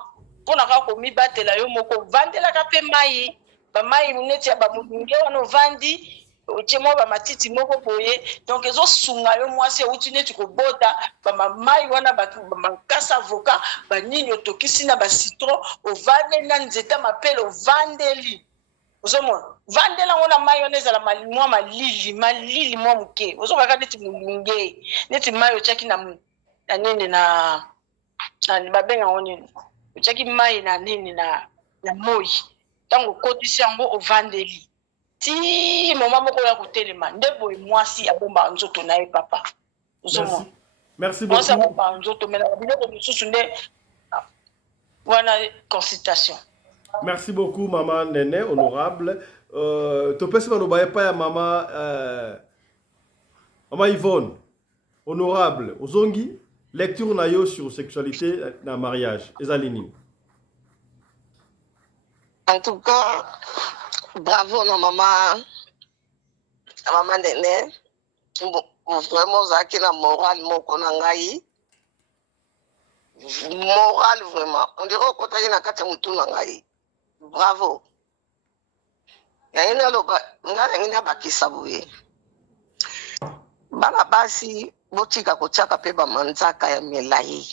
pour na ko mi batela yo moko vandela ka pe mai. Bamai muneti ya bamunge wana vandi ochemo ba matiti moko boye donc ezo sunga yo mwasi uti neti ko bota ba mamai wana ba makasa avocat ba nini otokisi na ba citron ovande na nzeta mapele ovandeli ozomona vandela ngona mayonnaise la malili mwa muke ozokaka neti mulunge neti mayo chaki na nini na babenga ngoni chaki mai na nini na moi tango kotisi yango ovandeli ti mama moko ya kotelema nde boye mwasi abomba nzoto na ye papa ozomona merci beaucoup abomba nzoto mena biloko mosusu nde wana consultation. Merci beaucoup maman Nene honorable topesi maloba epa ya mama mama Yvonne honorable ozongi lecture na yo sur sexualité na mariage ezali nini? En tout cas, bravo na maman Nene. Vraiment, zaki na moral moko na ngai. Moral vraiment. On dirait ko tayi na kati mutu na ngai. Bravo. Ya ina loba ngana bakisa buye. Bana basi botika kochaka pe ba manzaka ya milai.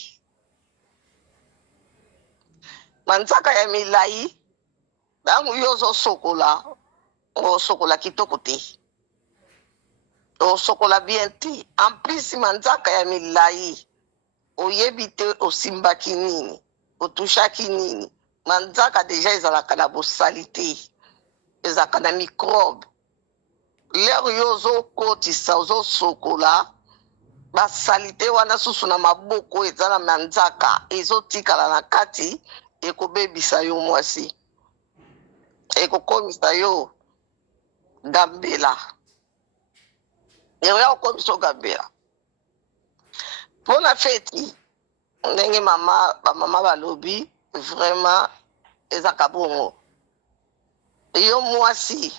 Manzaka ya milai dangu yozo sokola o sokola kitoko te o sokola bien te en plus manzaka ya milai oyebi te osimbaki nini otushaki nini manzaka deja ezalaka na bosali te ezalaka na microbe lero yozo kotisa ozosokola basali te wana susu na maboko eza na manzaka ezotikala na kati ekobebisa yo mwasi ekokomisa yo gambela eya okomisa gambela mpona feti ndenge bamama balobi vraiment ezaka bongo yo mwasi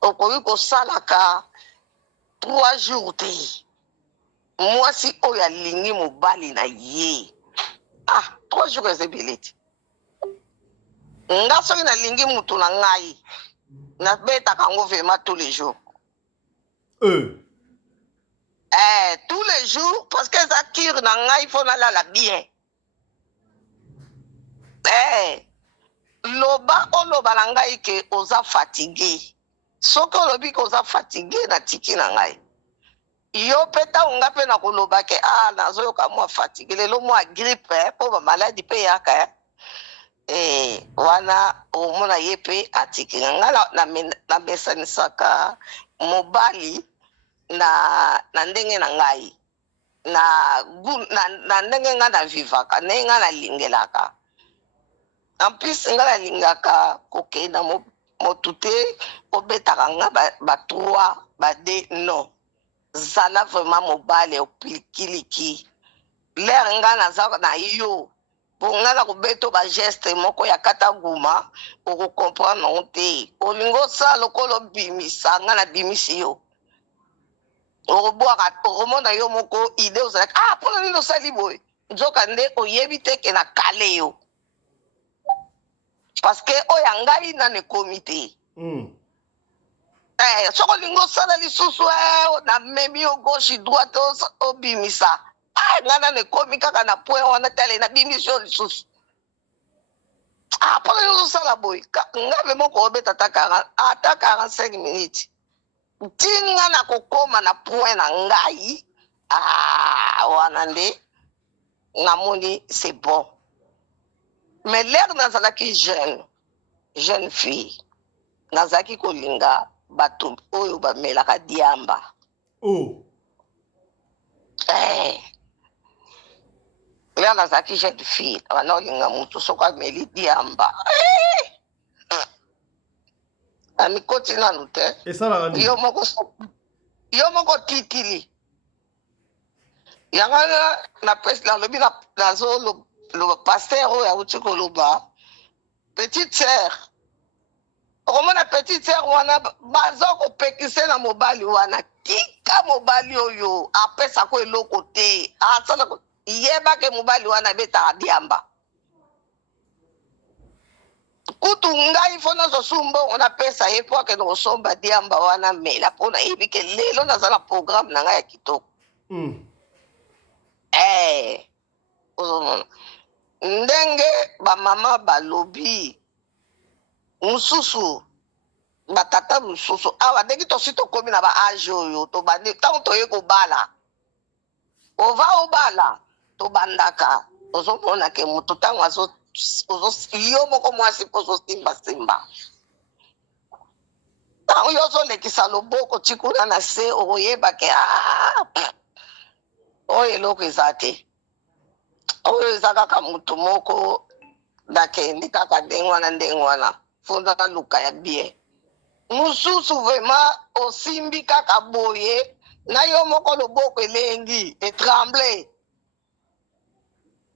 okoki kosalaka 3 jours te mwasi oyo alingi mobali na ye 3 jours eza ebele te nga soki nalingi mutu na ngai nabetaka yango vraiment tous les jours tous les jours parce que eza kire na ngai fo nalala bien loba oloba na ngai ke oza fatigué soki olobi ke oza fatigué na tiki na ngai yo mpe ntango nga mpe na koloba ke nazoyoka mwa fatigué lelo mwa grippe mpo bamaladi mpe yaka wana omona ye mpe atikanga nga namesanisaka mobali na ndenge na ngai na ndenge nga na vivaka ndenge nga nalingelaka en plus nga nalingaka kokenda motu te obetaka nga ba3 ba2 non zala vraiment mobali opilikiliki lere nga naza na yo bonga na kobeto ba geste moko ya kata guma okokomprendre nango te olingi osala lokola obimisa nga na bimisi yo okobwaka okomona yo moko ide ozalaki mpona nini osali boye nzoka nde oyebi te ke na kale yo parce que oyo ngai nano ekomi te soki olingi osala lisusu namemi yo gauche droite obimisa nga nano ekomi kaka na point wana tale nabimisi yo lisusu mpona yo ozosala boye nga mpe moko obeta ata 45 minutes tinga na kokoma na point na ngai wana nde namoni c'est bon. Mais l'air nazalaki jeune fille nazalaki kolinga bato oyo bamelaka diamba. L'air nazalaki jeune fille bana olinga mutu soko ameli diamba amikoti nanu te yo moko titili yanga na presse nalobi nazo le pasteur oyo awuti koloba petite sœur okomona petite sœur wana baza kopekise na mobali wana tika mobali oyo apesako eloko te asala yebake mobali wana abetaka diamba kutu ngai fo nazosumba napesa ye po akende kosomba diamba wana mela mpo nayebi ke lelo naza na programme na ngai ya kitoko. Ozomona ndenge bamama balobi mususu batata mususu awa ndenge tosi tokomi na baage oyo tobandi ntango toye kobala ova obala tobandaka ozomona ke moto ntango yo moko mwasi mpo ozosimbasimba ntango yo ozolekisa loboko tikuna na se okoyeba ke oyo eloko eza te oyo eza kaka moto moko nakendi kaka ndenge wana fonda naluka ya bien mosusu vraiment osimbi kaka boye na yo moko loboko elengi etremble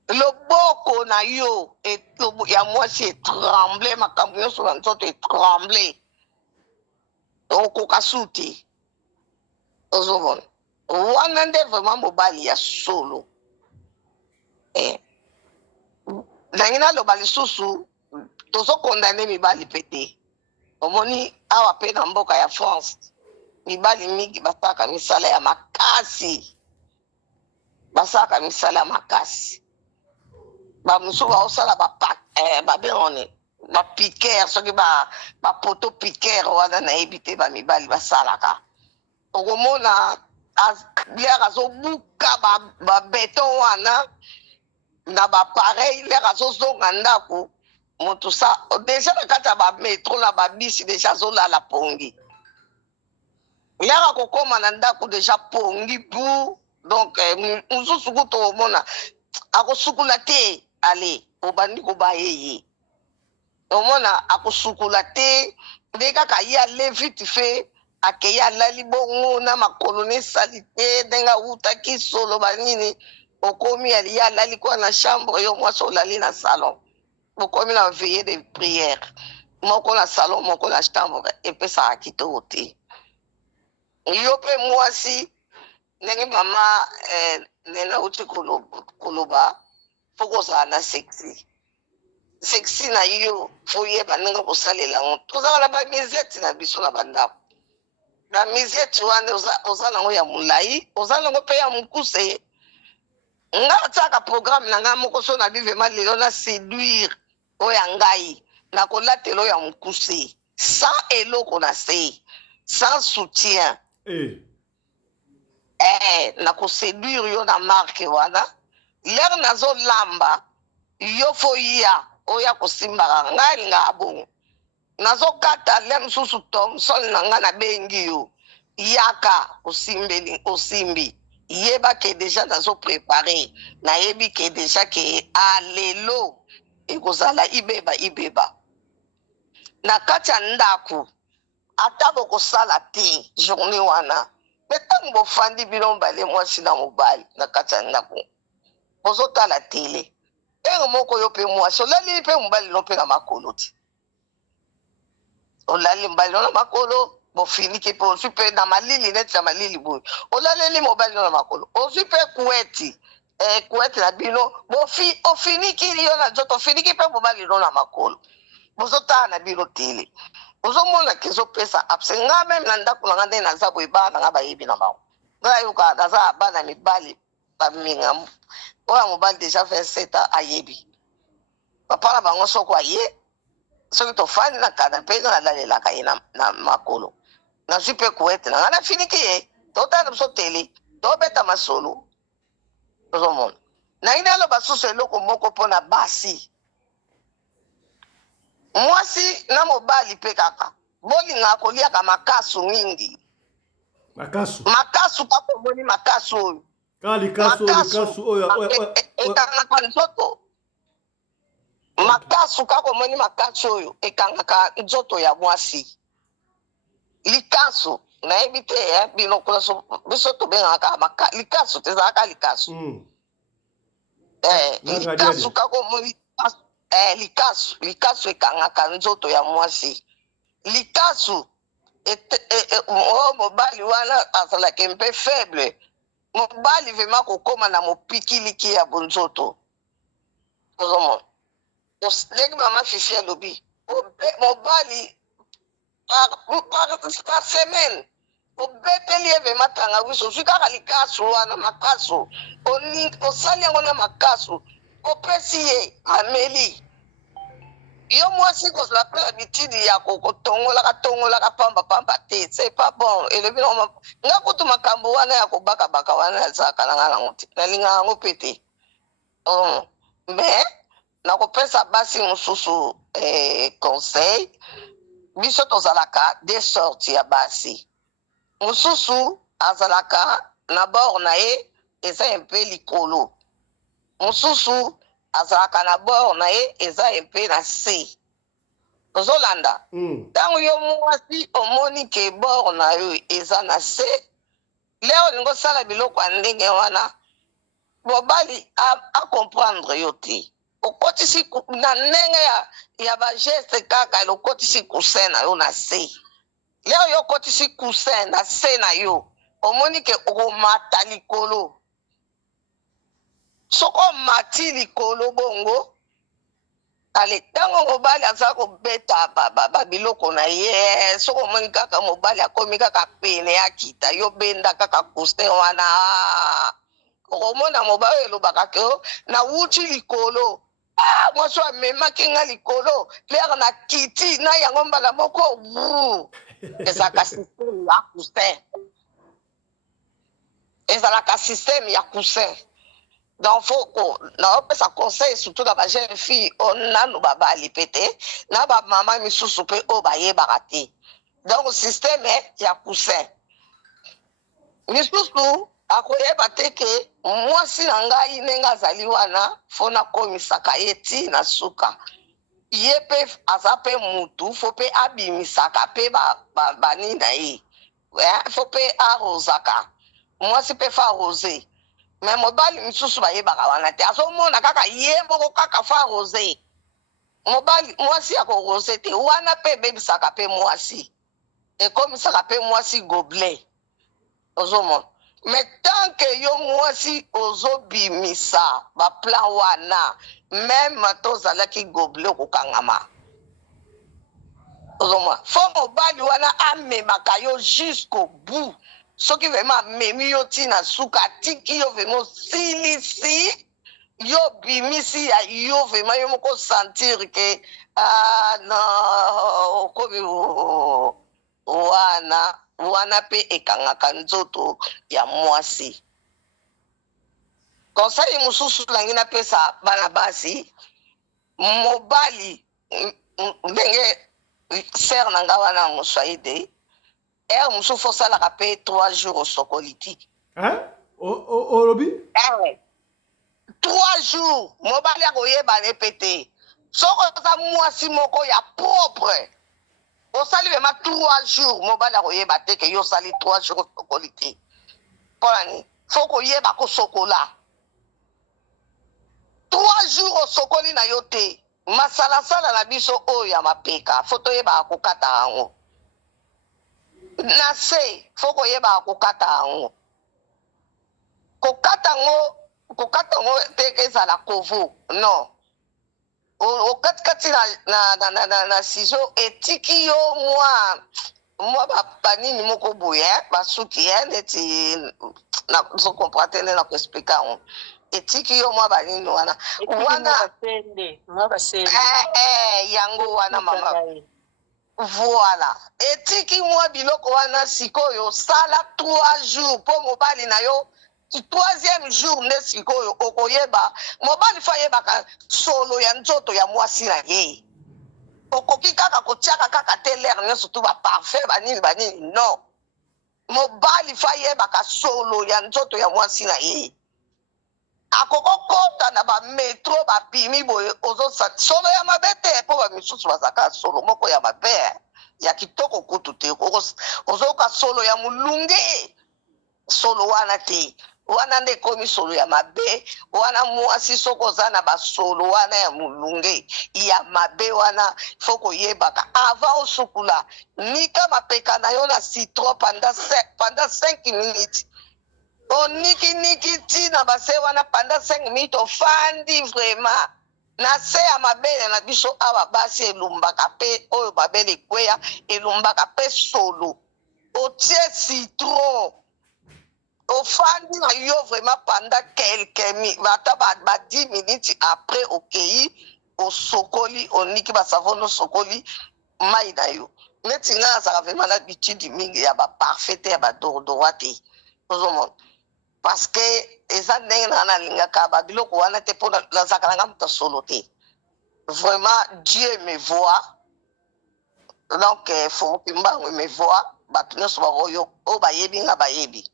loboko na yo ya mwasi etremble makambo nyonso na nzoto etremble okoka suti ozomona wana nde vraiment mobali ya solo. Nangi naloba lisusu tozokondane mibali mpe te omoni awa mpe na mboka ya France mibali mingi basalaka misala ya makasi bamosusu baosala babengone bapiquere soki bapoto piquere wana nayebi te bamibali basalaka okomona lere azobuka babeton wana na bapareil lere azozonga ndako moto deja na kati ya bametro na babisi deja azolala pongi lere akokoma na ndako deja pongi pu donc mosusu kutu omona akosukula te ale obandi koba yeye omona akosukula te nde kaka ye ale vite fe akeye alali bongo na makolo nesali te ndenge awutaki solo banini okomi ye alali kwa na chambre yo mwasi olali na salon okomi na veille de prière moko na salon moko na chambre epesaka kitoko te yo mpe mwasi ndenge mama nene auti koloba fo kozala na sexy na yo fo yeba ndenge kosalela ngo tozala na bamisete na biso na bandako bamisete wana oza nango ya molai oza nango mpe ya mokuse nga atiaka programme na ngai moko so na bivema lelo na séduire oyo ya ngai na kolatela oyo ya mokuse sans eloko na se sans soutien na koséduire yo na marke wana lere nazolamba yo fo ya oya kosimbaka ngai alingaka bongo nazokata lere mosusu Thomson na ngai nabengi yo yaka osimbi yeba ke deja nazoprepare nayebi ke deja ke alelo ekozala ibeba na kati ya ndako ata bokosala te journée wana me ntango bofandi bino mobale mwasi na mobali na kati ya ndako bozotala tele ndenge moko yo mpe mwasi olali mpe mobali no mpe na makolo ti olali mobali no na makolo bofiniki mpe ozwi mpe na malili neti na malili boye olaleli mobali no na makolo ozwi mpe kueti na bino ofinikili yo na nzoto ofiniki mpe mobali no na makolo bozotala na bino tele ozomona ke ezopesa abse nga meme na ndako na nga ndenge naza boye bana na nga bayebi na bango nga yoka naza bana mibali baminga oyo mobali deja 27 ans ayebi papa na bango soko aye soki tofandi na kanape nga nalalelaka ye na makolo na super kuete na ngana finiki ye tota na so tele to beta masolo ozomona na ina lo basusu eloko moko pona basi mwasi na mobali pe kaka bolinga koliaka makasu mingi Makasu kako moni makasu oyo likasu oyo ekangaka nzoto makasu kako moni makasu oyo ekangaka nzoto ya mwasi likasu nayebi te biloko biso tobengaka likasu te ezalaka likasu likasu kako moni likasu ekangaka nzoto ya mwasi likasu mobali wana azalaki mpe faible mobali vema kokoma na mopikiliki ya bonzoto ozomona ndenge mama fifi alobi mobali par semaine obeteli ye vema tangawizi ozwi kaka likasu wana makasu osali yango na makasu opesi ye ameli yo mwasi kozala mpe habitude ya kotongolaka pamba te c'est pas bon elobi nga kutu makambo wana ya kobakabaka wana ezalaka na nga nango te nalinga yango mpe te mais nakopesa basi mosusu conseil biso tozalaka de sorte ya basi mosusu azalaka na bord na ye eza mpe likolo mosusu azalaka na bord na ye eza mpe na se ozolanda ntango yo mwasi omoni ke bord na yo eza na se leo olingi osala biloko ya ndenge wana mobali acomprendre yo te okotisi na ndenge ya bageste kaka okotisi kusin na yo na se leo yo okotisi kusin na se na yo omoni ke okomata likolo soko omati likolo bongo ale ntango mobali aza kobeta babiloko na ye soko omoni kaka mobali akomi kaka pene akita yo benda kaka kusin wana okomona mobali oyo elobaka ke na wuti likolo mwasi amemaki nga likolo lere na kiti na yango mbala moko ezalaka systeme ya kusin ezalaka systeme ya kusin donc faut naopesa conseil surtout na bajeune fille nanu babali pe te na bamama misusu mpe oyo bayebaka te donc systeme ya kusin misusu akoyeba te ke mwasi na ngai ndenge azali wana fo nakomisaka ye ti na suka ye mpe aza mpe mutu fo mpe abimisaka mpe bani na ye fo mpe arosaka mwasi mpe fa arose me mobali misusu bayebaka wana te azomona kaka ye moko kaka fa arose mobali mwasi akorose te wana mpe ebebisaka mpe mwasi ekomisaka mpe mwasi gobelet ozomona me tanke yo mwasi ozobimisa baplan wana meme tozalaki gobelet okokangama ozomona fo mobali wana amemaka yo jusqu'au bout soki vraimen amemi yo ntina suka atiki yo vraimen osilisi yo bimisi ya yo vraimen yo moko sentir ke okomi wana mpe ekangaka nzoto ya mwasi conseil mosusu nangi napesa bana basi mobali ndenge ser na nga wana moswaide ere mosusu fosalaka mpe 3 jours osokoli ti olobi 3 jours mobali akoyebane mpe te soko oza mwasi moko ya propre osali vema 3 jours mobali akoyeba te ke yo osali 3 jours osokoli te mpona nini fo koyeba kosokola 3 jours osokoli na yo te masalasala na biso oyo ya mapeka fo toyebaka kokata yango na se fo koyebaka kokata yango kokata yango teke ezala kovo non okatikati na ciseau etiki yo mwa banini moko boye basuki neti nazokompra te nde nakoexplika yango etiki yo mwa banini wana yango wana mama Voilà. Etiki mwa biloko wana sikoyo sala 3 jours po mobali na yo. 3e jour nde sikoyo okoyeba mobali fa yebaka solo ya nzoto ya mwasi na ye. Okoki kaka kotiaka kaka te l'air nyonso tu ba parfait banini non. Mobali fa yebaka solo ya nzoto ya mwasi na ye. Akoko kota na ba metro ba pimi boye ozo solo ya mabete po ba misusu bazaka solo moko ya mabe ya kitoko kutu te ozo ka solo ya mulunge solo wana te wana nde komi solo ya mabe wana mwasi soko za na ba solo wana ya mulunge ya mabe wana foko yebaka avant osukula nika mapeka na yo na citron pendant 5 minutes. Niki tina base wana pendant 5 minutes ofandi vraiment na se ya mabele na biso awa basi elumbaka pe oyo mabele ekweya elumbaka pe solo otie citron ofandi na yo vraiment pendant quelques minutes ata ba 10 minutes après okei osokoli oniki basavon osokoli mai na yo neti nga azaka vraiment na bitidi mingi ya baparfait te ya badordora te ozomona parce que eza ndenge na nalingaka babiloko wana te mpo nazalaka nanga moto solo te vraiment Dieu me voit donc fomoki mbango me voit bato nyonso bakoyo oyo bayebi nga bayebi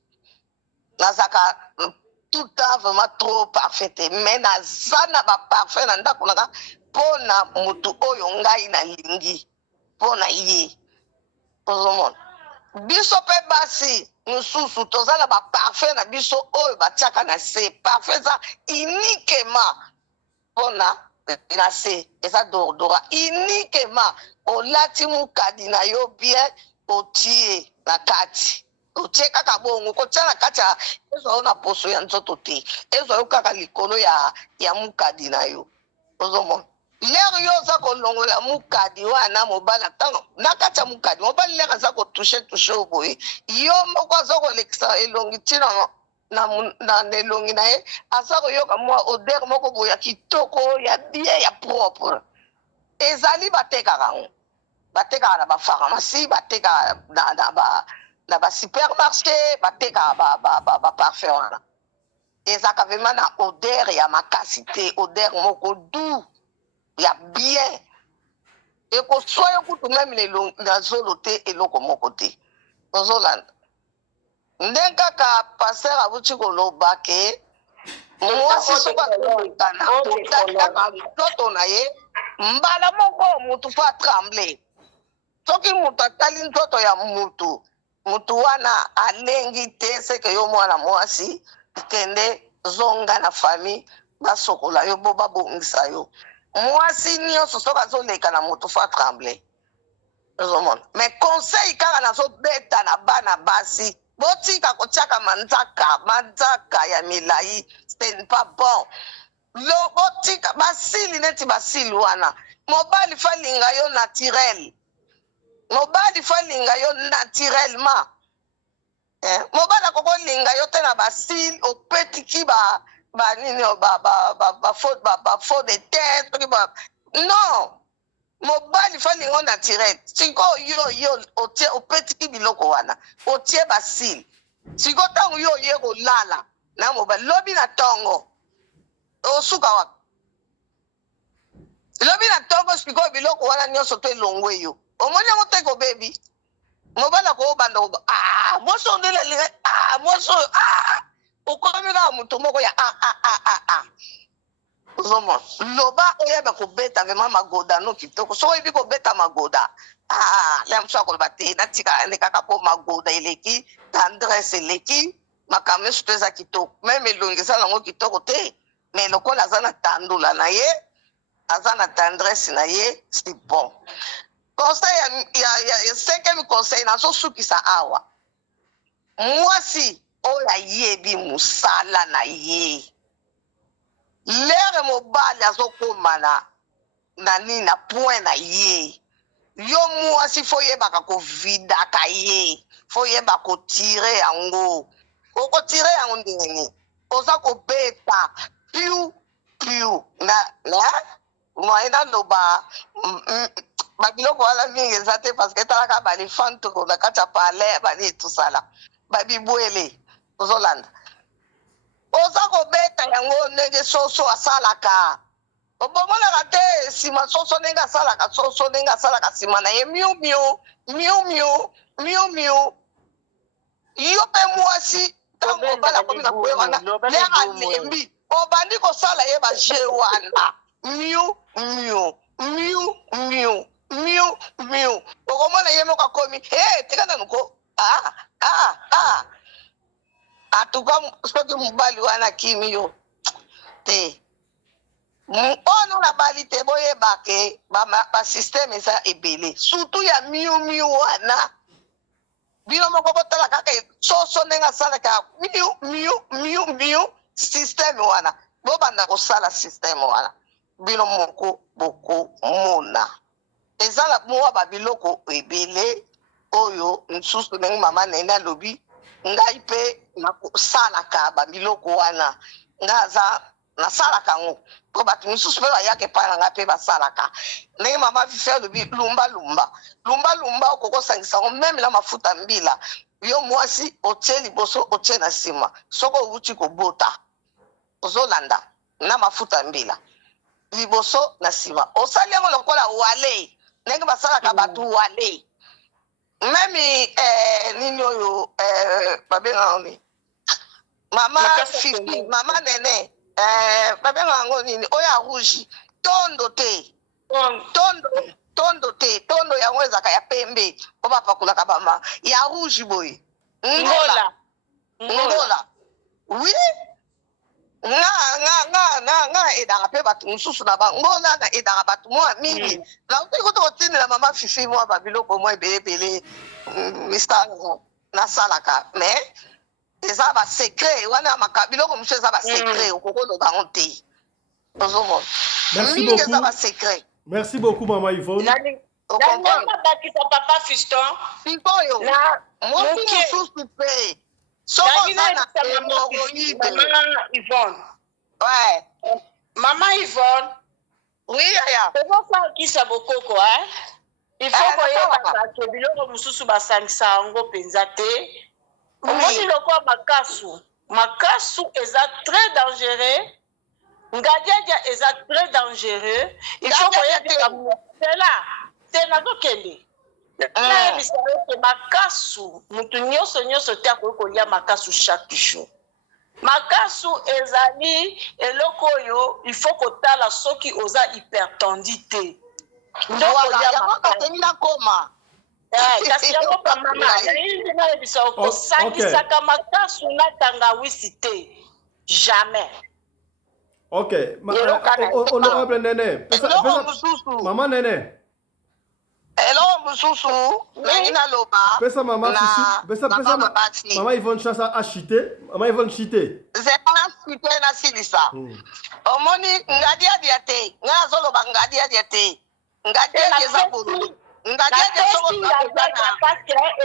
nazalaka tout temps vraiment trop parfait te mais naza na baparfait na ndako nanga mpo na motu oyo ngai nalingi mpo na ye ozomona biso mpe basi mosusu toza na baparfait na biso oyo batiaka na se parfait eza uniquement mpona na se eza dordora uniquement olati mukadi na yo bien otie na kati otie kaka bongo kotia na kati ya ezwa yo na poso ya nzoto te ezwa yo kaka likolo ya mukadi na yo ozomona lere yo oza kolongola mukadi wana mobali ntango na kati ya mukadi mobali lere aza kotushe oyo boye yo moko aza kolekisa elongi ntina na elongi na ye aza koyoka mwa odere moko boye ya kitoko ya bien ya propre ezali batekaka yango batekaka na bapharmacie batekaka na basupermarché batekaka baparfum wana ezaka vraiment na odere ya makasi te odere moko doux ya bien ekoswa yo kutu meme na zolo te eloko moko te ozolanda nde kaka paster abuti koloba ke mwasi soko akolekana otali kaka nzoto na ye mbala moko mutu fo atremble soki mutu atali nzoto ya mutu wana alengi te seke yo mwana mwasi kende zonga na famille basokola yo bo babongisa yo mwasi nyonso soki azoleka na moto fo atremble ozomona mais conseil kaka nazobeta na bana basi botika kotiaka manzaka ya milai ce n'est pas bon lo botika basili neti basili wana mobali falinga yo naturel mobali falinga yo naturellement mobali akokolinga yo te na basili opetiki banini bafaux de tête soki non mobali falingo naturel sikoyo yo otie opetiki biloko wana otie basili siko ntango yo oye kolala na mobali lobi na ntongo osuka wapi lobi na ntongo sikoyo biloko wana nyonso to elongwe yo omoni yango te kobebi mobali akobanda mwasi ondelelinga mwasi oyo okomi kaka moto moko ya ozomona loba oyeba kobeta vraimen magoda no kitoko soki oyebi kobeta magoda le mosu akoloba te natika ene kaka mpo magoda eleki tendresse eleki makambo nyonso to eza kitoko meme elongi eza nango kitoko te mais lokola aza na tandula na ye aza na tendresse na ye c'est bon conseil ya 5e conseil nazosukisa awa mwasi oyo ayebi mosala na ye lere mobali azokoma na nini na point na ye yo mwasi fo yebaka kovidaka ye fo yeba kotire yango okotire yango ndenge oza kobeta piu na moye naloba babiloko wana mingi eza te parce que etalaka balifantoko na kati ya palais bali etusala babibwele ozolanda oza kobeta yango ndenge soso asalaka obomonaka te nsima soso ndenge asalaka soso ndenge asalaka nsima na ye miu yo mpe mwasi ntango obala komi na koye wana lere alembi obandi kosala ye baje wana miu okomona ye moko akomi tika nanuko atuka soki mobali wana kimi yo te ono na bali te boyeba ke basysteme eza ebele surtout ya miu wana bino moko botala kaka soso ndenge asalaka miu systeme wana bobanda kosala systeme wana bino moko bokomona eza na mwa babiloko ebele oyo mosusu ndenge mama nene alobi ngai mpe nakosalaka babiloko wana ngai aza nasalaka yango mpo bato misusu mpe bayaka epai na ngai mpe basalaka ndenge mama fifi alobi lumbalumba okokosangisa yango meme na mafuta mbila yo mwasi otie liboso otie na nsima soki outi kobota ozolanda na mafuta mbila liboso na nsima osali yango lokola wale ndenge basalaka bato wale meme nini oyo babengaka nini mama fifi mama nene babengaka yango nini oyo ya rouge tondo te tondo yango ezaka ya pembe po bapakolaka bama ya rouge boye ngola oui nga edaka mpe bato mosusu na bangola na edaka bato mwa mingi nauti kuta kotindela mama fifi mwa babiloko mwa ebeleebele mistare nasalaka mais eza basekret wana biloko mosusu eza basekret okokoloba yango te ozomona mingi eza basekret. Merci beaucoup mama Yvonne. Bakisa papa Fiston sikoyo mosi mosusu mpe Maman Yvonne, oui, Yaya. C'est pour ça qu'il s'est beaucoup quoi. Il faut que biloko mususu basangisa yango penza te. Omoni lokwa makasu eza très dangereux. Ngadiadia eza très dangereux. Il faut que c'est la kokende. Makasu mutu nyonso te akoki kolia makasu chaque jour. Makasu ezali eloko oyo il faut kotala soki oza hypertendi te. Kasi yango pa mama nayebisa okosangisaka makasu na tangawisi te jamais. Ok, honorable Nene, mama Nene. Eloko mosusu ndenge naloba pesa mama fifi mama Yvonne chasa a chité mama Yvonne chité zela chité na silisa omoni ngadiadia te nga azoloba ngadiadia te ngadiadia eza bolo ngadiadia soko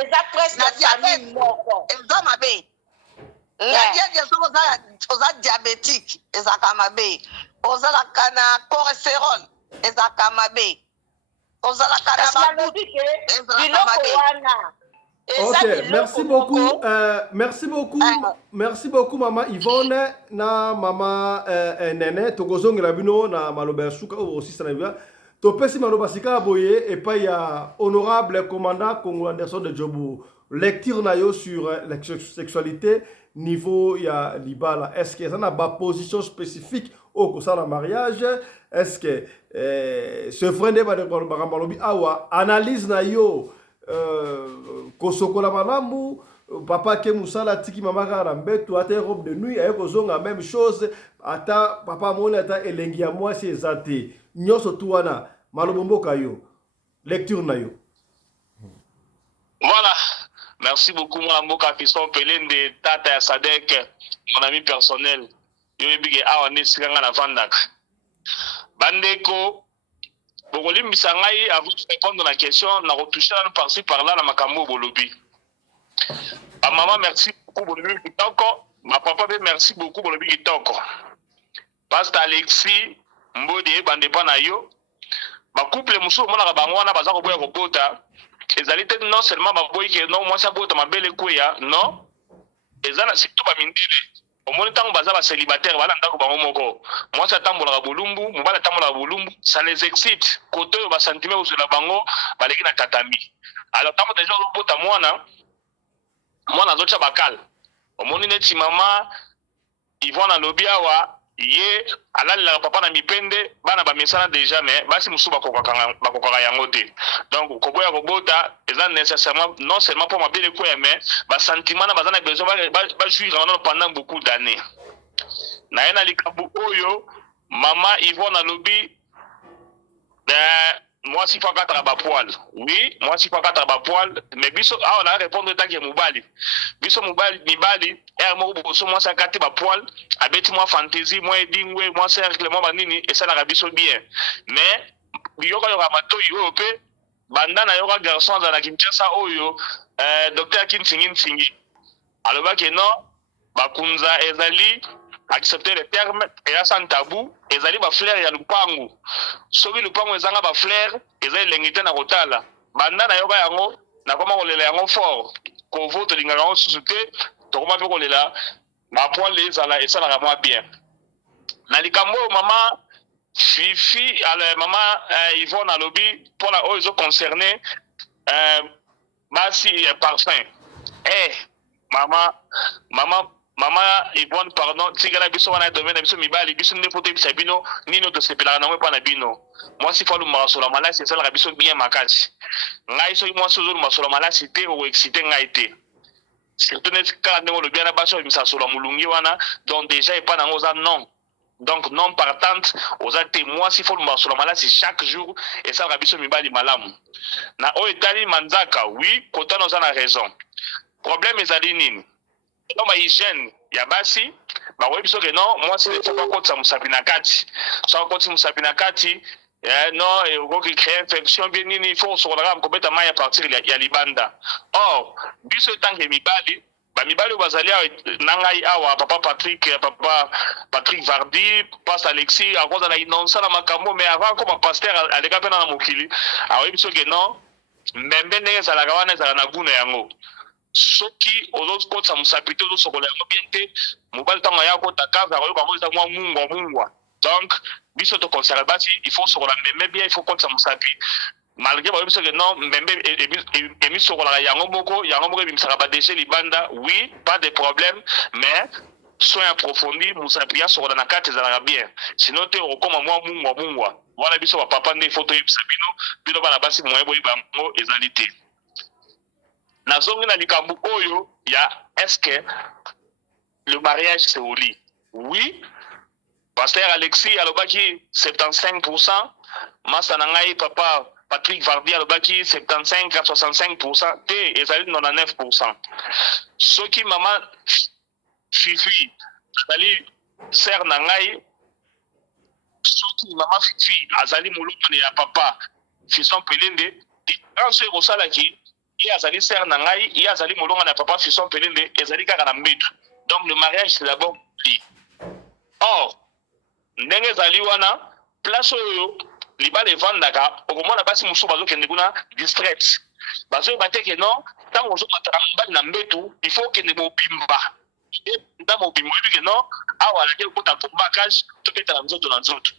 eza presque famille moko eza mabe ngadiadia soko oza diabétique ezaka mabe ozalaka na cholestérol ezaka mabe. Ok, merci beaucoup mama Yvonne na mama Nene tokozongela bino na maloba ya suka aussi sana bia topesi maloba sika boye et pas ya honorable commandant Congo Anderson de Djobu lecture na yo sur la sexualité niveau ya libala est-ce que ça na ba position spécifique au kosala mariage est-ce que ce frère de Baramalobi awa analyse na yo kosokola malamu papa ke musala tiki mama kara mbeto ata robe de nuit aye kozonga même chose ata papa moni ata elengi ya mwasi ezate nyoso tu wana malobo mboka yo lecture na yo. Voilà, merci beaucoup mon mboka Fiston Pelende tata ya Sadek mon ami personnel yo ebige awa nesikanga na vandaka bandeko bokolimbisa ngai avant de répondre à la question na retoucher par-ci par-là na makambo bolobi. Ma maman merci beaucoup bolobi kitoko, ma papa merci beaucoup bolobi kitoko. Pasteur Alexis Mbodi bande pa na yo couple mususu omonaka bango wana baza koboya kobota ezali te non seulement baboyi ke non mwasi abota mabele kweya non eza na surtout bamindele omoni ntango baza bacélibataire bala ndako bango moko mwasi atambolaka bolumbu mobali atambolaka bolumbu ça les excite kote oyo basentime kozwela bango baleki na tatami alors ntango deja ozobota mwana azotya bakale omoni neti mama Yvonne alobi awa ye alalelaka papa na mipende bana bamesana déjà mais basi mosusu bakokaka yango te donc koboya kobota eza nécessairement non seulement pour mabele koya mais basentiment na baza na besoin bajuire wana pendant beaucoup d'années na ye na likambo oyo mama Yvonne alobi mwasi fo akataka bapoile oui mwasi fo akataka bapoile mais biso awa na répondre tanke ya mobali biso mibali ere moko boso mwasi akati bapoile abeti mwa fantaisie mwa edingwe mwa cercle mwa banini esalaka biso bien mais yoka matoi oyo mpe banda na yoka garçon azala Kinshasa oyo docteur Kinsingi alobaki non bakunza ezali accepter le terme et sans tabou ezali ba fleur ya lupangu soki lupangu ezanga ba fleur ezali lengite na kotala banda na yoka yango na koma kolela yango fort ko vote lingaka yango susu te to koma pe kolela ba poil ezala esalaka mwa bien na likambo mama Fifi mama Yvonne alobi pour la oyo concerné basi parfum mama Yvonne pardon tigala biso wana domaine biso mibali biso nde poto bisa bino nino to sepelaka nango pa na bino mwasi falu masola malasi esalaka biso bien makasi ngai soki mwasi ozolu masola malasi te o excité ngai te surtout net kala ndenge olobi wana basi obimisa sola mulungi wana donc déjà epa nango oza non donc non partante oza te mwasi falu masola malasi chaque jour esalaka biso mibali malamu na oyo etali manzaka oui kotana oza na raison problème ezali nini no ba hygiène ya basi bakoyebi soki non mwasi ne faut pas kotisa mosapi na kati soki akotisi mosapi na kati non okoki créer infection bien nini il faut osokolaka kobeta mai à partir ya libanda or biso etanke mibali bamibali oyo bazali awa na ngai awa papa Patrick Vardi paste Alexis akozala inonsa na makambo mais avant koma paster aleka mpe na mokili akoyebi soki non mbembe ndenge ezalaka wana ezala na guna yango soki ozokotisa mosapi te ozosokola yango bien te mobali ntango aya kota kave akoyoka yango eza mwa mungwa donc biso toconserve basi il faut sokola mbembe bien il faut kotisa mosapi malgré bayebi soki non mbembe emisokolaka yango moko ebimisaka badeshe libanda oui pas de problème mais soin approfondi mosapi asokola na kati ezalaka bien sinon te okokoma mwa mungwa wana biso bapapa nde il faut toyebisa bino bana basi moye boyeba yango ezali te nazongi na likambo oyo ya est-ce que le mariage c'est au lit oui pasteur Alexis alobaki 75% masa na ngai papa Patrick Vardi alobaki 75 à 65% te ezali 99% soki mama Fifi azali sœur na ngai soki mama Fifi azali molongane ya papa Fiston Pelende différence ekosalaki ye azali sœur na ngai ye azali molongane ya papa Fiston Pelende ezali kaka na mbetu donc le mariage c'est d'abord lit or ndenge ezali wana place oyo libala evandaka okomona basi mosusu bazokende kuna distrait bazoyeba te ke non ntango ozomataka mobali na mbetu il faut okende mobimba nda mobimba oyebi ke non awa alaki okota pombakage tobetala nzoto na nzoto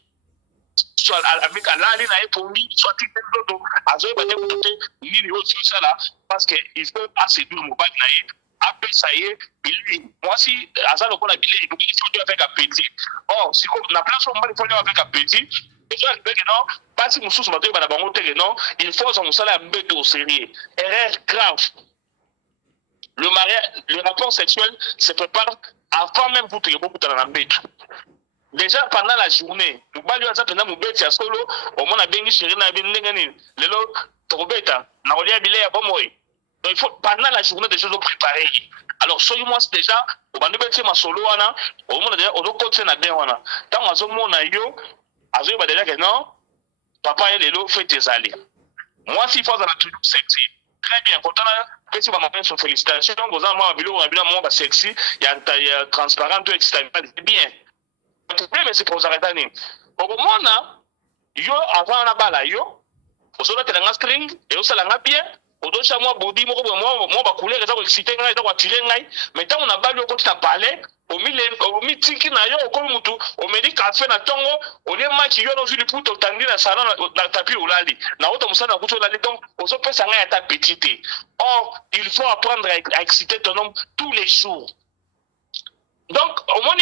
so alali na ye pongi so atike nzoto azoyeba te kutu te nini oyo osala parce que il faut aséduire mobali na ye apesa ye bilei mwasi aza lokola bilei il faut avec appétit or siko na place oyo mobali faut avec appétit ezalibeke non basi mosusu batoyeba na bango teke non il faut oza mosala ya mbeto au sérieux erreur grave le rapport sexuel se prépare avant même pour te bokutana na mbeto déjà pendant la journée mobali oyo aza mpenza mobeti ya solo omona abengi sheri na bino ndenge nini lelo tokobeta na kolia bilei ya bomoi donc il faut pendant la journée déjà préparer alors soki mwasi déjà obandi beti masolo wana omona déjà ozokotisa na bien wana ntango azomona yo azoyeba déjà que non papa ye lelo fete ezali mwasi il faut azala toujours sexy très bien kotana pesi bamamai so félicitation koza mwa biloko na bino mwa basexy ya transparent to extérieur c'est bien le problème c'est kozalaka nini okomona yo avant na bala yo osola telanga string et osala nga bien odocha moi body moko moi ba couleur eza ko exciter ngai eza ko attirer ngai mais tant on a bali ko ta parler au mitiki na yo ko mutu o medi café na tongo o le match yo no juli puto tandi na salon na tapis olali na auto musana kuto olali donc ozo pesa ngai ta petite. Or il faut apprendre à exciter ton homme tous les jours. Donc au moins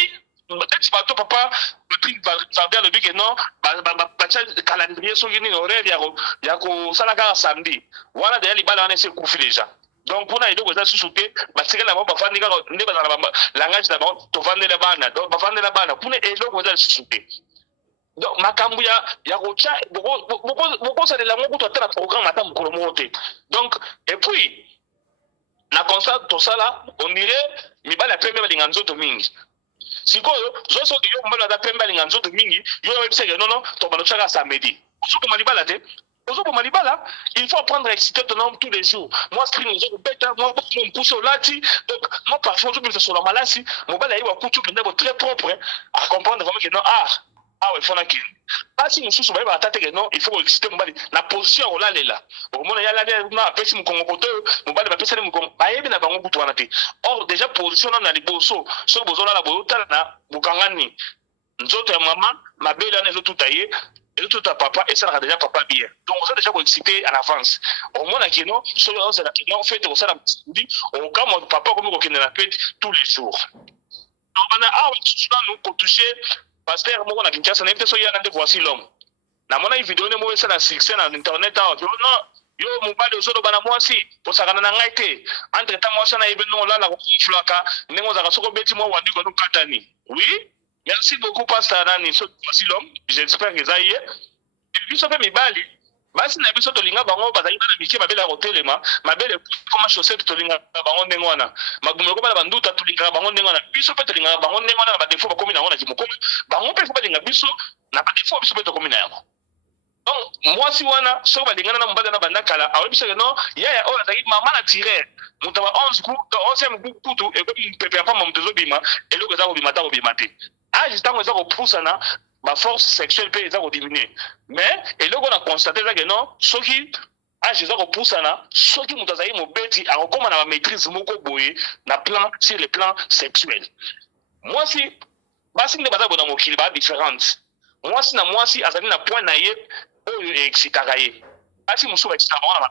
peut-être pas toi papa Patrick Vardia le big non ba calendrier so gini horaire ya ko sala ka samedi wana de libala wana c'est kufi déjà. Donc pour na idoko za susuté ba tikela ba fandi ka nde ba la langage d'abord to vandela bana donc ba vandela bana pour na idoko za susuté. Donc makambu ya kocha boko ça de la ngo to tala programme ata mukolo mote. Donc et puis na constat to sala on dirait mibala pembe balinga nzoto mingi. Sikoyo zoso yo mbala da pembe balinga nzoto mingi yo website non to bano chaka samedi. Ozo ko malibala te. Ozo ko malibala, il faut apprendre à exciter ton homme tous les jours. Moi string ozo ko beta, moi me pousse au lati. Donc moi parfois je me fais sur la malasi, mon bala yi wa kutu pendant très propre à comprendre vraiment que non ouais fona ki. Pas si mususu ba ba tata que non, il faut exciter mon bali. La position on la là. Au moment ya la na pesi mu kongo koto, mon bali ba pesa mu kongo. Ba yebi na bango butu wana te. Or déjà position na liboso, so bozola la boyota na bukangani. Nzoto ya mama, mabele ana zo tutaye. Et tout à papa et ça sera déjà papa bien. Donc on s'est déjà excité en avance. Au moins là qui non, sur le c'est là qui non fait on s'est dit on comme papa comme on la fête tous les jours. Donc on a nous pour toucher pasteur moi on a Kinshasa n'était so ya ndé voici l'homme. Na mona une vidéo ne moi ça na succès na internet non yo mobali ozodo bana mwasi to sakana na ngai te entre temps moi ça na ebe non là la flaka nengo za kasoko beti moi wandi ko katani. Oui. Merci beaucoup, Pasteur Nani. J'espère que ça y est. Et puis, ça fait mes balles. Basi na biso tolinga bango bazali bana mikie babela hotelema mabele koma chaussette tolinga bango ndengwana magumelo ko bana banduta tolinga bango ndengwana biso pe tolinga bango ndengwana ba defo ba komi na ngona kimokolo bango pe balinga biso na ba defo biso pe to komi na yako. Donc moi si wana so balingana na mbada na banda kala awe biso no ya o azali mama na tirer mutaba 11 coup 11e coup kutu e ko pepe apa mamtezo bima e loko za ko bimata ko bimate. Ah jitango za ko pusana ma force sexuelle peut être diminuer mais et là on a constaté que non ceux qui ah je ko pusana ceux qui mutazai mobeti a comme na maîtrise moko boye na plan sur le plan sexuel. Moi si basi nde baza bona mokili ba différente moi si azali na point na ye o excitaka ye basi musuba excitaka na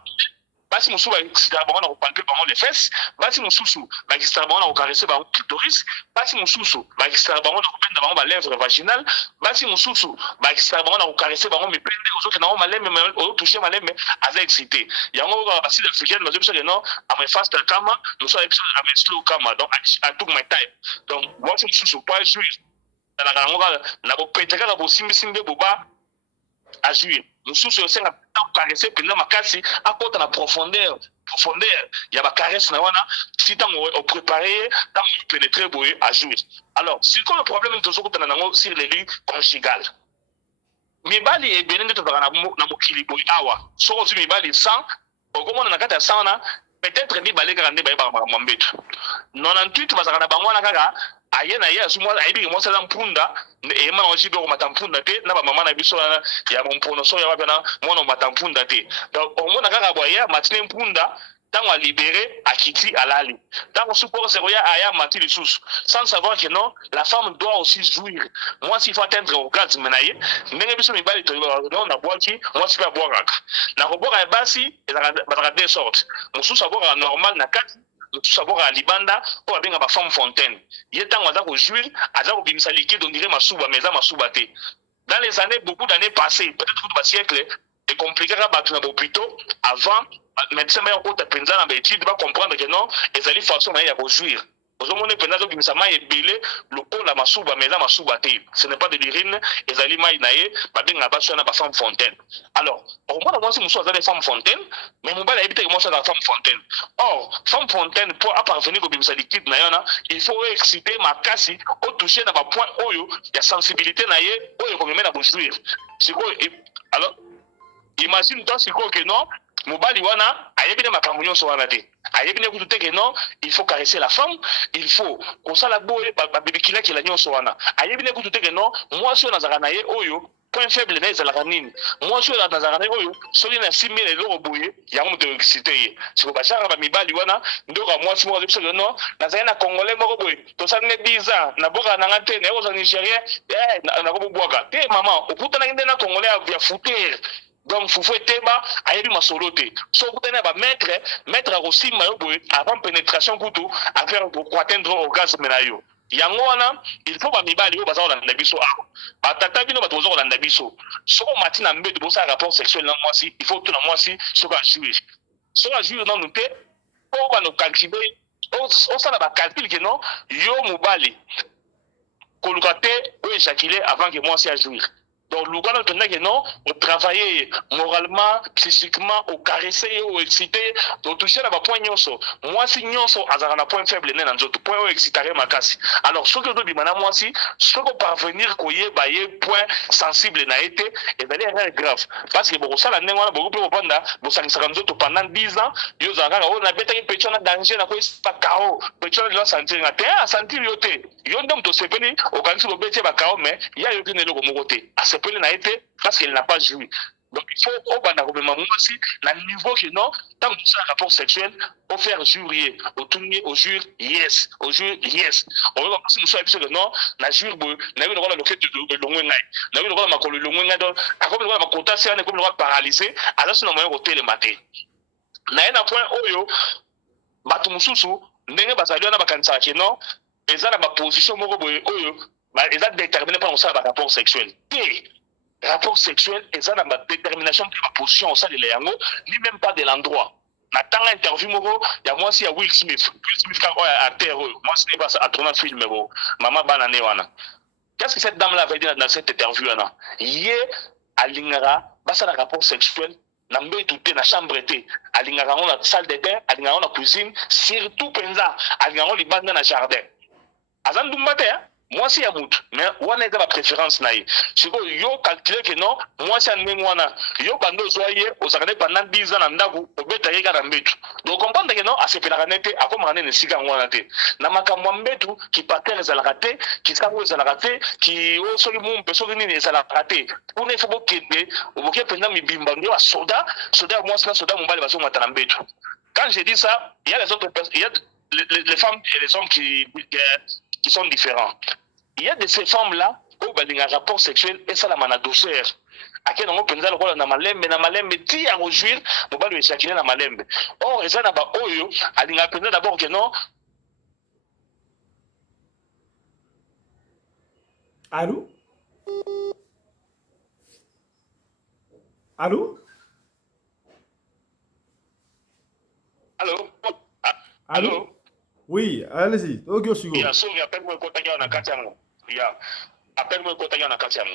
basi musuba excitaka bango na kopalper bango les fesses basi mususu ba excitaka bango na kocaresser bango clitoris basi mususu ba excitaka bango na kopenda bango ba lèvre vaginale basi mususu ba excitaka bango na kocaresser bango mipende ozoke na malembe o toucher malembe aza excité yango ba basi africaine bazo biso que non am fast kama musuba episode am slow kama donc I took my time donc moi c'est mususu pas jouer na kango na kopeteka na bosimbi boba à jouer. Nous sommes aussi à caresser pendant ma casse à côté de la profondeur. Il y a ma caresse na wana si tant on préparer tant on pénétrer boy à jouer. Alors, c'est quoi le problème de ce côté na sur les lits conjugal. Mibali e benende to na mokili boy awa. So aussi mibali 100 au comment na kata 100 na peut-être mibali ka ndé ba mambetu. 98 bazaka na bango na kaka ayena ye asumwa aibi mo sala mpunda e mana ojibe ko matampunda te na ba mama na biso ya mpono so ya wabana mona matampunda te donc o mona kaka boya matine mpunda tango libéré akiti alali tango support c'est roya aya mati les sous sans savoir que non la femme doit aussi jouir moi s'il faut atteindre orgasme na ye ndenge biso mibali to non na boaki moi si pas boire na robora basi ezaka deux sortes musu savoir normal na kati tout savoir à libanda ou à bien à femme fontaine il est temps à jouir à la bimisa liquide on dirait masuba mais masuba te dans les années beaucoup d'années passées peut-être tout le siècle est compliqué à battre dans l'hôpital avant médecin mais encore penser dans l'étude va comprendre que non et ali façon à jouir aujourd'hui on est bimisa mai belé le col la masuba mais masuba te ce n'est pas de l'urine et ali mai naé ba bien à battre na femme fontaine alors au moins moi si nous sommes des femmes fontaine mais mon bal habite que moi c'est la femme fontaine. Or femme fontaine pour parvenir au bimisa liquide na yana il faut exciter ma casse au toucher na ba point oyo ya sensibilité na ye oyo ko mena ko jouir. C'est quoi alors imagine toi c'est quoi que non mobali wana ayebine makambo nyonso wana te ayebine kutu te que non il faut caresser la femme il faut kosala boye babibikila kila nyonso wana ayebine kutu te que non moi si on azaka na ye oyo point faible na ezalaka nini mwasi oyo nazalaka na oyo soki na simbi na eloko boye yango moto excité ye siko bashaka bamibali wana ndoko ya mwasi moko azobiso no nazali na congolais moko boye tosali ne 10 ans naboka nanga te nayekozala nigérien nakobobwaka te mama okutanaki nde na congolais ya foutere donc fufu eteba ayebi masolo te so okutani ya maître akosimba yo boye avant pénétration kutu affaire koatteindre orgasme na yo yango wana il faut bamibali oyo baza kolanda biso awa batata bino bato boza kolanda biso soko omati na mbeto bosala rapport sexuel na mwasi il faut tuna mwasi soki ajuire nanu te po bano calcule osala bacalcule ke non yo mobali koluka te oyo éjaculer avant que mwasi ajuire. Donc, le gars que non, on travailler moralement, psychiquement, on caresser, on exciter, on toucher la point nyonso. Moi si nyonso azara point faible né dans autre point exciter ma casse. Alors ce que je dis maintenant moi si ce qu'on parvenir koye baye point sensible na été et ben c'est grave parce que bon ça la nenga beaucoup plus répondre bon ça sera nous pendant 10 ans, yo zanga on a bêta petit na danger na ko pas kao, petit na sentir na terre sentir yoté. Yo ndom to sepeni au quand tu bêta ba kao mais il y a yo qui ne le côté. Sepeli na été parce qu'elle n'a pas joui. Donc il faut au banda comme maman aussi na niveau que non tant que ça rapport sexuel au faire jurer au tourner au jure yes au jure yes on va passer nous soit que non na jure bo na yo le fait de longue ngai na yo le makolo longue ngai donc comme le makota c'est un comme le paralysé alors c'est moyen au télé matin na ena point oyo batu mususu ndenge bazali na bakanisa que non eza na ba position moko boye oyo ils ont déterminé par un rapport sexuel. Et rapport sexuel, ils ont la détermination de la position au sein de l'ango, ni même pas de l'endroit. Dans l'interview, il y a moi aussi Will Smith. Will Smith, quand acteur, moi ce n'est pas à tourner un film, maman bananéwana. Qu'est-ce que cette dame-là avait dit dans cette interview-là? Hier, à l'ingara, bas un rapport sexuel. Na mbetu te na chambre te alingara on la salle de bain alingara on la cuisine surtout penza alingara on libanda na jardin azandu mbate moi si ya mutu mais wana eza ba préférence na ye siko yo calculer que non moi si anme wana yo bando zoye osakane pendant 10 ans na ndaku obeta ye kana mbetu donc comprendre que non asepelaka nete akoma nene sika wana te na makambo mbetu ki pater ezalaka te ki sango ezalaka te ki o soki mu mpe soki nini ezalaka te kuna il faut bokende oboke penza mibimba ndio ba soda moi na soda mobali baso mata na mbetu. Quand je dis ça il y a les autres il y a les femmes et les hommes qui sont différents. Il y a de ces femmes-là où il y a un rapport sexuel et ça la mana douceur. À quel moment penza le rôle na malembe ti à rejoindre pour pas lui éjaculer na malembe. Or ça na ba oyo alinga penza d'abord que non. Allô? Allô? Allô? Allô? Oui, allez-y. Ok, Sigo. Il y a ceux qui appellent moi quand il y a un katiamo. Il y a appelle-moi quand il y a un katiamo.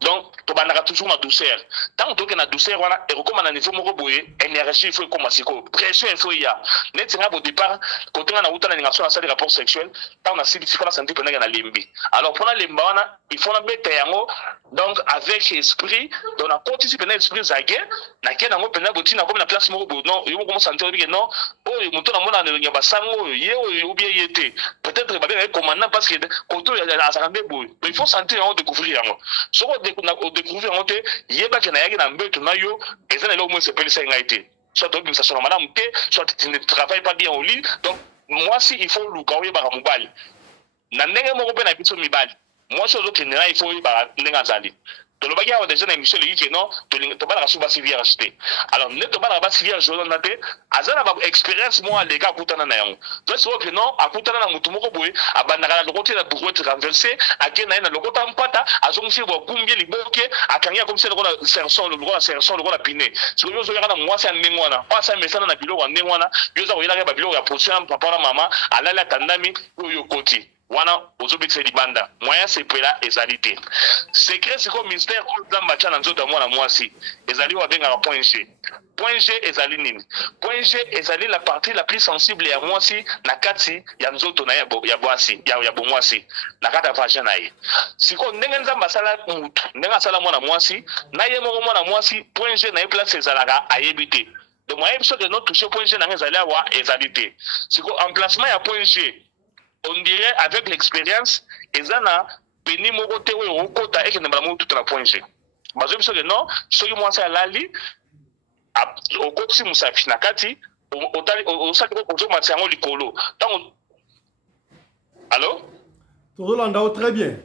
Donc, tu vas toujours ma douceur. Tant que tu as la douceur, voilà, et comme on a niveau moko boye, énergie il faut comme siko, pression il faut y a. Net c'est au départ, quand on a outa la négation à ça des rapports sexuels, tant on a si faut la santé pendant na limbi. Alors pendant limba wana, il faut na bête yango, donc avec esprit, donc on a participé dans l'esprit zagué, na kena ngo pendant botina comme na place moko bo non, yo comment sentir que non, oh muto na mona na ngaba sango, ye ou bien yete. Peut-être ba bien commandant parce que quand on a ça boy, il faut sentir on découvrir yango. So on découvrir on te yeba que na yaki na mbeto na yo ezana le moins s'appelle ça ngaité soit donc ça sera madame te soit tu ne travailles pas bien au lit donc moi si il faut luka oyeba ka mobali na ndenge moko pe na biso mibali moi so zo kenela il faut oyeba ndenge azali to lo bagia déjà na émission le que non to bala ka suba civil acheter alors ne to bala ba civil jo na te azana ba expérience moi les gars kutana na yango to so que non akutana na mutu moko boye abandaka na lokoti na brouette renversée akena na lokota mpata azongisi bo kumbie liboke akanya comme c'est le serson le piné so yo zo yana mwasi ya ndengwana pasa mesana na biloko ndengwana yo za koyela ba biloko ya position papa na mama alala tandami yo koti wana ozobikisa libanda moyen sepela ezalité secret c'est comme mystère dans macha na nzoto mwana mwasi ezali wa benga point G. Point G ezali nini? Point G ezali la partie la plus sensible ya mwasi na kati ya nzoto na ya bwasi ya bomwasi na kata vagin na ye. Siko ndenge nzamba sala mutu ndenge sala mwana mwasi na ye moko mwana mwasi point G na ye place ezalaka ayebite. Donc moyen biso de not toucher point G na ezali wa ezalité. Siko emplacement ya point G on dirait avec l'expérience ezana peni moko te oyo okota ekende mbala mo tout na point G bazo biso ke non soki mwasi alali okoti musapi na kati otali osaki ozomatisa yango likolo ntango allo tozolanda très bien.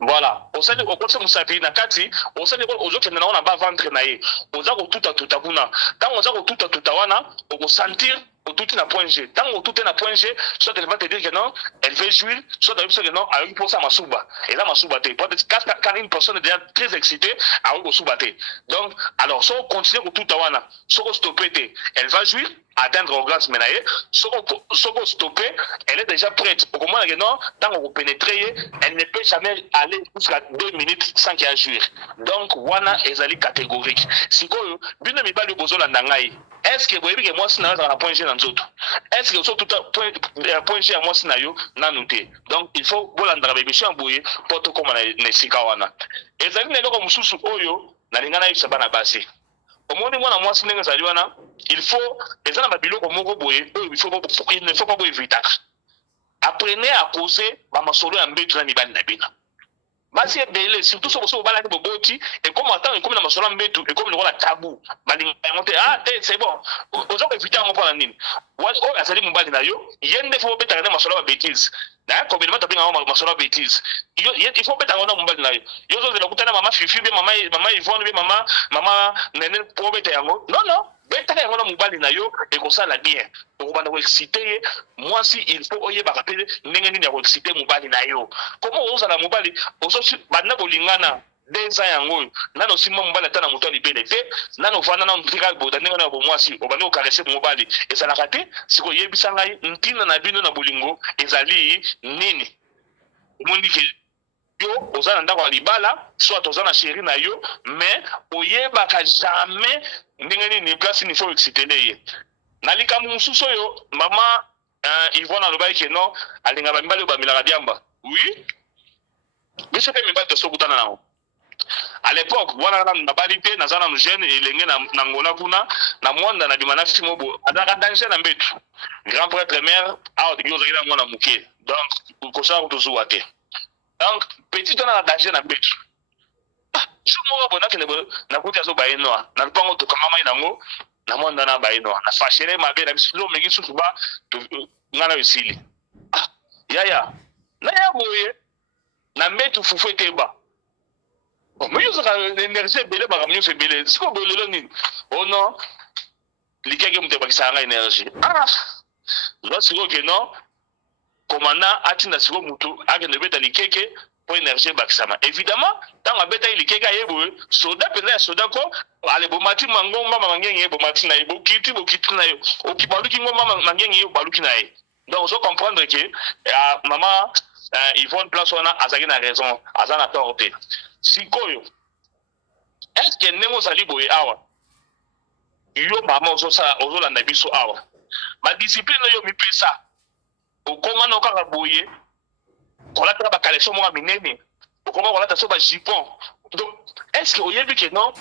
Voilà, osali okoti musapi na kati osali ozokende nango na ba ventre na ye oza kotuta kuna ntango oza kotuta wana okosentir otuti na point G ntango otuti na point G soit elle va te dire que non elle veut jouir soit elle veut que non ayoki mposa masuba eza masuba te quand une personne est déjà très excitée ayoki kosuba te donc alors so continue kotuta wana soko stopper te elle va jouir atteindre orgasme na ye soko stopper elle est déjà prête okomona que non ntango okopénétrer elle ne peut jamais aller jusqu'à 2 minutes sans qu'il y ait jouir donc wana ezali catégorique sikoyo bino mibali bozolanda ngai est-ce que boyebi ke mwasi na yo azala na point G na nzoto est-ce que osotuta point G ya mwasi na yo nanu te donc il faut bolandaka bémission ya boye mpo tokóma na esika wana ezali na eloko mosusu oyo nalinga nayebisa bana basi omoni mwana mwasi ndenge ezali wana il faut eza na babiloko moko boye oyo il ne faut pas boyevitaka apprenez à causer bamasolo ya mbeto na mibali na bino basi ebele surtout so boso balaki boboti et comme attend comme na masolo mbetu et comme lokola tabou balinga monte c'est bon ozo éviter ngo pour nini o azali mobali na yo yende fo betaka na masolo ba bêtise na ko bele mata pinga masolo ba bêtise il faut betaka na mobali na yo yo zo zela kutana mama fifi be mama Yvonne be mama nene po beta yango non betaka yango na mobali na yo ekosala bien okobanda ko exciter mwasi il faut oyeba pe ndenge nini ya ko exciter mobali na yo comment ozala mobali ozosi banda bolingana des ans yango nano sima mobali atana moto libele te nano vana na mfika boda ndenge na bomwasi obandi ko caresser mobali ezalaka te siko yebisa ngai ntina na bino na bolingo ezali nini omondi ke yo ozana ndako ya libala soit ozana chéri na yo mais oyebaka jamais ndenge nini place ni faut exciter ye na likambo mosusu oyo mama Yvonne alobaki ke non alinga bamibali oyo bamilaka diamba oui biso mpe mibali tosokutana nango à l'époque wana na bali te naza na jeune elenge na ngola kuna na mwanda na dimana fimo bo azaka danger na mbetu grand prêtre mère awa de ozaki na mwana moke donc kosala tozuwa te donc petit on a danger na mbetu je moko bona ke na kuti azo baenoa na lupango to kama nango na mwanda na baenoa na fashele mabe na biso meki susu ba ngana yosili yaya na ya boye na mbetu fufu eteba mais yo saka énergie belé ba kamnyo se belé siko bolelo nini oh non likeke mute bakisa nga énergie lo siko ke non commandant atinda siko mutu akende beta likeke po énergie bakisama évidemment tant abeta likeke ayebo soda peza ya soda ko ale bomati mangomba mangenge bomati na yebo kiti na yo okibaluki ngomba mangenge yo baluki na ye donc je comprendre que maman Yvonne place wana azaki na raison azana torte sikoyo est-ce que ndenge ozali boye awa yo mama ozolanda biso awa badiscipline oyo mipesa okoma na okaka boye kolataka bakalesio moko minene okoma kolata so bajipon donc est-ce que oyebi ke non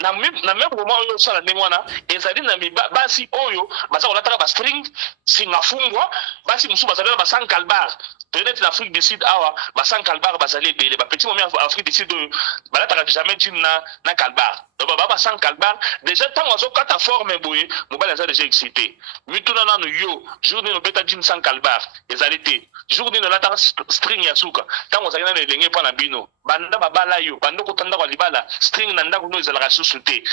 na même moment oyo osala ndenge wana ezali na basi oyo baza kolataka bastring singa fungwa basi mosusu bazali na basan calbar peut-être l'Afrique du Sud awa basan calbar bazali ebele bapetit momi Afrique du Sud oyo balataka jamais jean na calbar donc basan calbar déjà ntango azokata forme boye mobali aza déjà excité mituna nanu yo jour nini obeta jean sans calbar ezali te jour nini olataka string ya suka ntango ozali nano elenge mpo na bino banda babala yo banda okota ndako ya libala string na ndako no ezalaka susu te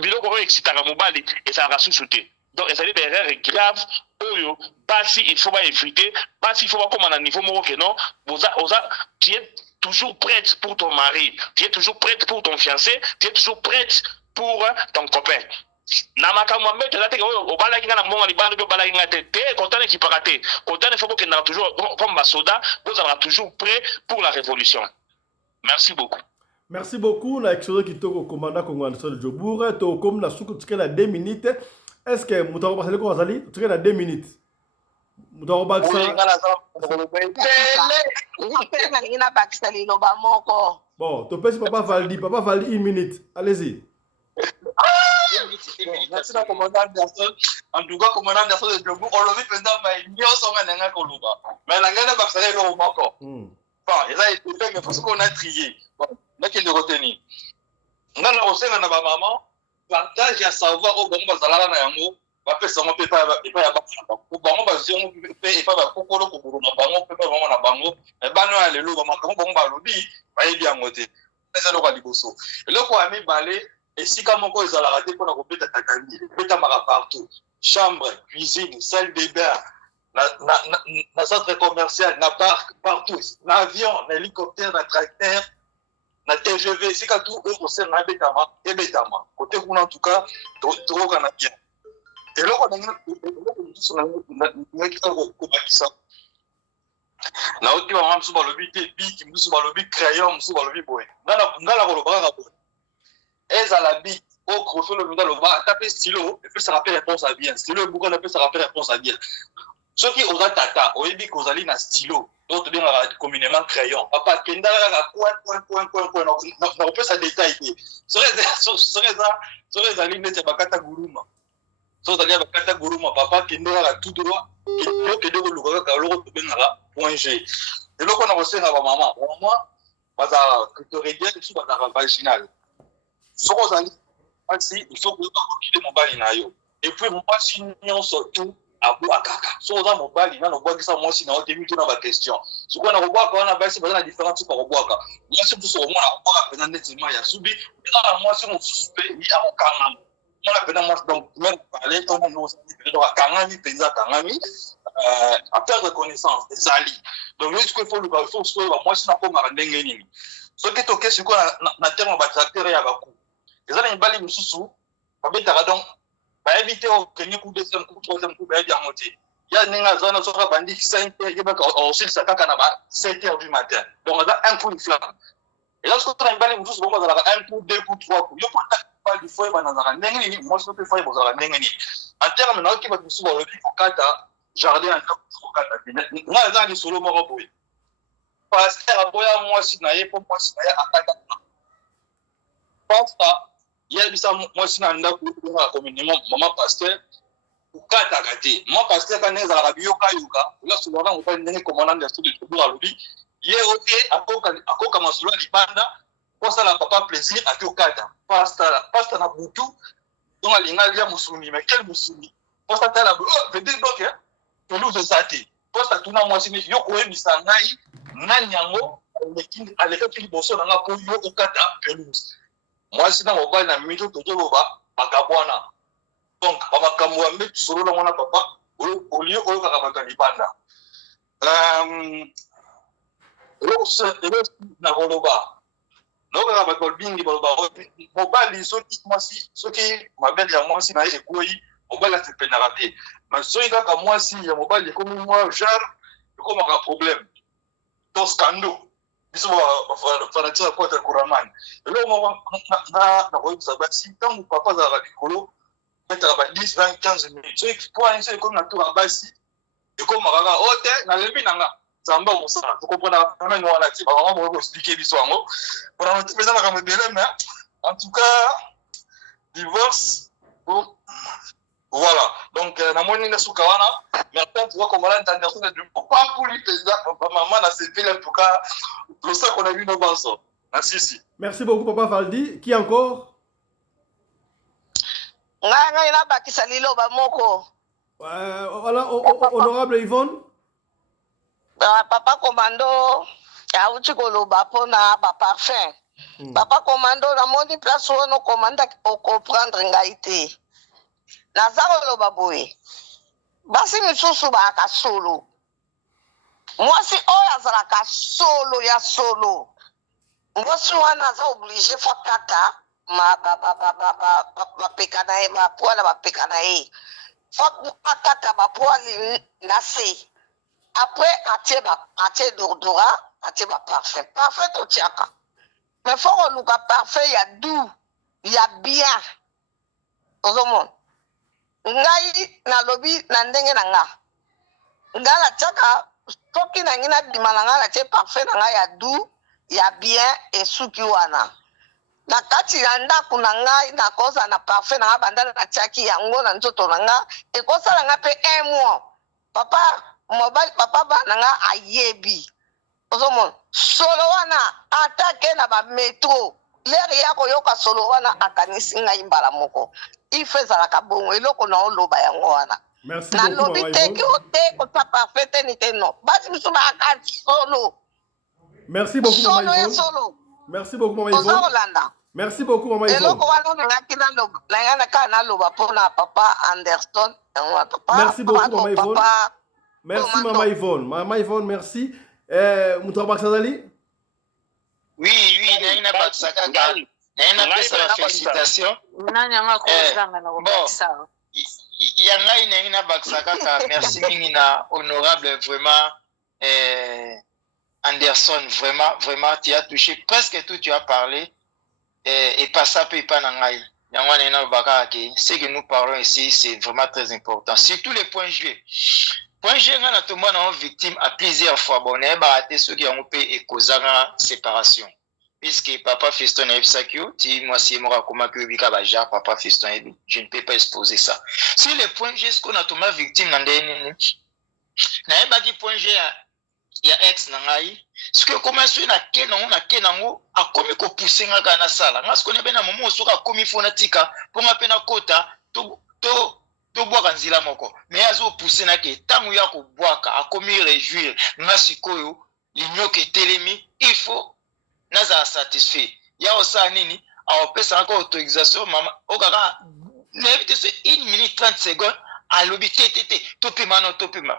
biloko oyo excitaka mobali ezalaka susu te donc ezali des erreurs graves oyo basi il faut pas éviter basi il faut pas comme à niveau moko que non tu es toujours prête pour ton mari tu es toujours prête pour ton fiancé tu es toujours prête pour ton copain na makambo mbeto ezate oyo obalaki nga na mbongo libanda mpe obalaki nga te kontana ekipaka te kontana il faut bokendaka toujours comme basoda bozalaka toujours prêt pour la révolution. Merci beaucoup. Merci beaucoup na exposé kitoko commandant Congo Anderson Jobour to comme na suku tikela 2 minutes. Est-ce que mutako basali ko azali tikela 2 minutes? Mutako bakisa ina bakisa lilo ba moko. Bon, to pesi papa Valdi 1 minute. Allez-y. Merci na commandant Anderson. En tout cas commandant Anderson Jobour on le vit pendant mais nyoso nga nga koluba. Mais la ngana bakisa lilo moko. Bon, il a été fait mais parce qu'on a trié. Bon, nakende koteni nga na kosenga na bamama partage ya savoir oyo bango bazalaka na yango bapesa yango mpe epai ya bango bazwi yango mpe epai bakokolo kokolo na bango mpe bango na bango bana ya lelo bamakambo bango balobi bayebi yango te eza eloko ya liboso eloko ya mibale esika moko ezalaka te mpona kobeta tatami ebetamaka partout chambre cuisine salle de bain na centre commercial na parc partout na avion na hélicoptère na tracteur na TGV esika tout oyo kosenga ebetama kote kuna en tout cas tokokana bien eloko nangaki kobakisa naoki bango mosusu balobi te biki mosusu balobi crayon mosusu balobi boye nga na kolobaka kaka boye ezala biki oyo crofio lobi nga alobaka ata mpe stylo epesaka mpe réponse à bien stylo ebukana epesaka mpe réponse à bien soki oza tata oyebi kozali na stylo oyo tobengaka communément crayon papa kendaka kaka point na kopesa détail te soki ezali neti ya bakata guruma soki ezali ya bakata guruma papa kende kaka tout droit okende koluka kaka eloko tobengaka point g eloko na kosenga bamama bazalaka clitoridien biso bazalaka vaginal soki ozali mwasi il faut koyeba kokide mobali na yo epuis mwasi nyonso tu abwakaka soki oza mobali nano obwakisa mwasi na yo te mito na baquestion sikoyo na kobwaka wana basi baza na différence suka kobwaka mwasi mosusu komona kobwaka mpenza ndeti ma ya subi eza na mwasi mosusu mpe ye akokangama mona mpenza mwasi donc meme pale tongo akangami mpenza akangami aperdre connaissance ezali donc yo sikoyo ifo sikoyo bamwasi nakomaka ndenge nini soki toke sikoyo na terme batracteur ya baku eza na mibali mosusu babetaka donc bayebi te okende coup deuxième coup troisième coup bayebi yango te ya ndenge aza na soki abandi 5 heures yebaka osilisa kaka na ba 7 heures du matin donc aza un coup flamme eza soki na mibali mosusu bango bazalaka un coup deux coup trois coup yo mobali fo yeba nazalaka ndenge nini mwasi mpe fo yeba ozalaka ndenge nini en terme naoki bato mosusu balobi kokata jardin ya ndako kokata te nga eza na lisolo moko boye paster aboya mwasi na ye mpo mwasi na ye akata pasta yebisa mwasi na ndako oyebaka communément mama paster okataka te mama paster ka ndenge ezalaka biyokayoka olasolaka mobali ndenge commandant ya studio tobo alobi ye ote akoka masolo ya libanda kosala papa plaisir ake okata pasta na butu donc alinga alia mosuni mais quel mosuni posta tala veut donc pelouse eza te posta tuna mwasi yo koyebisa ngai nani yango alekaki liboso na nga mpo yo okata pelouse mwasi na mobali na mito tozoloba bakabwana donc bamakambo ya mbe tosolola mwana papa olie oyokaka bato ya libanda eloko na koloba naokaka bato bingi baloba mobali soki mabele ya mwasi na ye ekoyi mobali asependaka te mais soki kaka mwasi ya mobali ekomi mwa genre ekomaka problème to scando biso bafanatisaka kwata kuramani eloko moko nakoyebisa basi ntango papa azalaka likolo betaka ba 10 20 15 minutes soki point so ekomi na tour ya basi ekomaka kaka o te nalebi nanga nzambe akosala tokomprendre phénomène wana ti bamama bokoki koexplike biso yango mpona moti mpenza makambo ebele mais en tout cas divorce voilà donc namoni na suka wana maintenant tu vois comment là entendre ça de pas pour lui pesa maman na sepele en tout cas le ça qu'on a vu nos banso merci. Merci beaucoup papa Valdi. Qui encore? Ngai na bakisa liloba moko. Voilà honorable Yvonne. Papa commando auti koloba pona ba parfum. Papa commando namoni place wono commanda o comprendre ngai te. Naza koloba boye basi misusu baka solo mwasi oyo azalaka solo ya solo mwasi wana aza oblige fa kata bapeka na ye bapoala bapeka na ye fa akata bapoali na se apres atie dordora atie baparfum parfum totiaka mais fo koluka parfum ya doux ya bien ozomona ngai nalobi na ndenge na nga ngai natiaka soki na ngai nabima na ngai natie parfum na ngai ya doux ya bien esuki wana na kati ya ndako na ngai nakozala na parfum na ngai banda natiaki yango na nzoto na ngai ekosala ngai mpe 1 mois papa mobali papa bana na ngai ayebi ozomona solo wana atake na bametro lere ya koyoka solo wana akanisi ngai mbala moko ife ezalaka bongo eloko na oloba yango wana nalobi teki ote kota parfait te ni te non basi biso baaka solo. Merci beaucoup Mama Yvonne. Solo. Merci beaucoup Mama Yvonne. Ozolanda. Merci beaucoup Mama Yvonne. Eloko wana nangaki nayana kaka naloba mpona papa Anderson. Merci beaucoup Mama Yvonne. Merci Mama Yvonne. Mama Yvonne, merci. Moutra Baksadali? Oui, naina Baksaka. Naina pesa la félicitation. Nanyanga kozanga na Baksa. Yangai naina Baksaka ka merci mingi na honorable vraiment Anderson, vraiment, tu as touché presque tout, tu as parlé, et pas ça, pas nangai. Ce que nous parlons ici, c'est vraiment très important. Surtout les points G. Point G, on a tout le monde en victime à plusieurs fois. Bon, on a baraté ceux qui ont payé et causé la séparation. Puisque papa Fiston a eu ça, moi, si moi, comment que papa Fiston a eu, je ne peux pas exposer ça. Sur les points G, ce qu'on a tout le monde victime, on a dit point G, il y a ex nangai ce que commence na kenango akomi ko pousser nga na sala nga ce qu'on est bena momo soka komi fona tika ponga pena kota to bwaka nzila moko mais azo pousser na ke tangu ya ko bwaka akomi réjouir nga sikoyo linyoke telemi il faut naza satisfait ya osa nini a opesa encore autorisation mama okaka n'évite c'est 1 minute 30 secondes alobi tete topema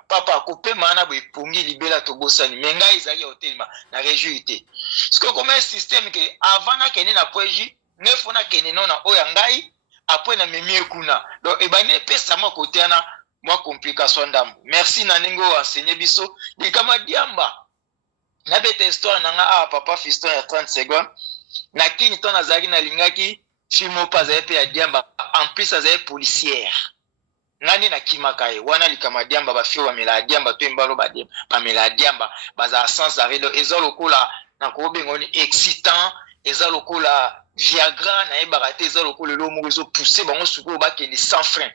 papa kopema na bo epongi libela tobosani menga ezali hotelima na réjouité parce que comme un système que avant na kene na poeji nefo na kene na oya ngai après na memi ekuna donc ebane pesa mo côté na moi complication ndambo merci na ningo enseigner biso likama diamba na bete histoire nanga papa Fiston ya 30 secondes na kini to nazali na lingaki chimo pas ya diamba en plus azali policière nani na kimakaye wana likamadiamba bafio bamela diamba to embalo bamela diamba baza sans arrêt ezo lokola na kobengoni excitant ezo lokola viagra na ebarate ezo lokola lo mo ezo pousser bango suko bakende sans frein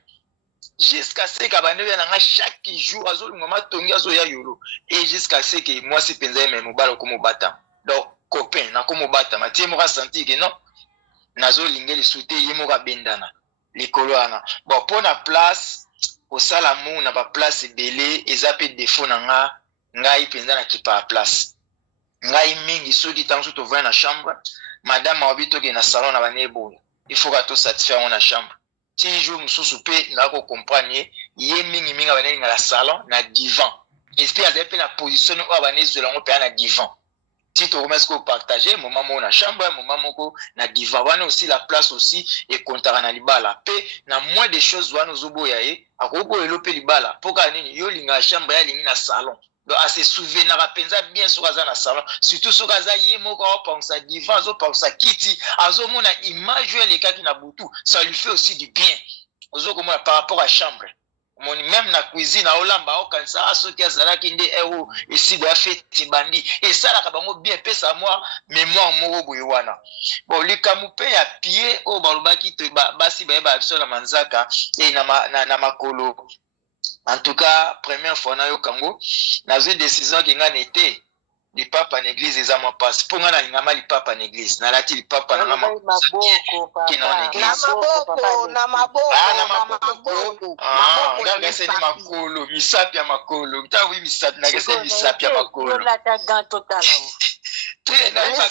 jusqu'à ce que banebe na chaque jour azo ngoma tongi azo ya yolo et jusqu'à ce que moi si penza même mobalo ko mobata donc copain na ko mobata matie mo senti que non nazo lingeli souté yemo ka bendana likolo wana bon pour na place au salamu na ba place belé ezape défaut na ngai penza na kipa place ngai mingi soki tanzo to va na chambre madame obito ke na salon na banebo il faut que to satisfaire na chambre si jour mususu pe na ko comprendre ye mingi baneni na salon na divan esprit azape na position o banezo lango pe na divan. Si tu remets ce que vous partagez, moment où na chambre, moment où na divan, on a aussi la place aussi et comptera na libala. Pe na moins des choses où nous oboyaye, à kobo elope libala. Pourquoi ni yo linga chambre ya lingi na salon. Donc à se souvenir à penza bien sur na salon, surtout sur gaza yé moko pensa divan, zo pensa kiti, azo mona image les cas qui na butu, ça lui fait aussi du bien. Ozo comme par rapport à chambre. Même na cuisine na olamba okanisa asoki azalaki nde ewo eside ya feti bandi esalaka bango bien pesa moi mémoire moko boye wana bon likamu pe ya pied o balobaki to basi bayeba biso na manzaka e na makolo en tout cas première fois na yo kango nazo décision ki nga nete li papa en église ezama passe pour nga na lingama li papa en église na lati li papa na maboko ki na église na maboko ngaga seni makolo misapi ya makolo ta oui misapi na gese misapi ya makolo la tagan total te na ce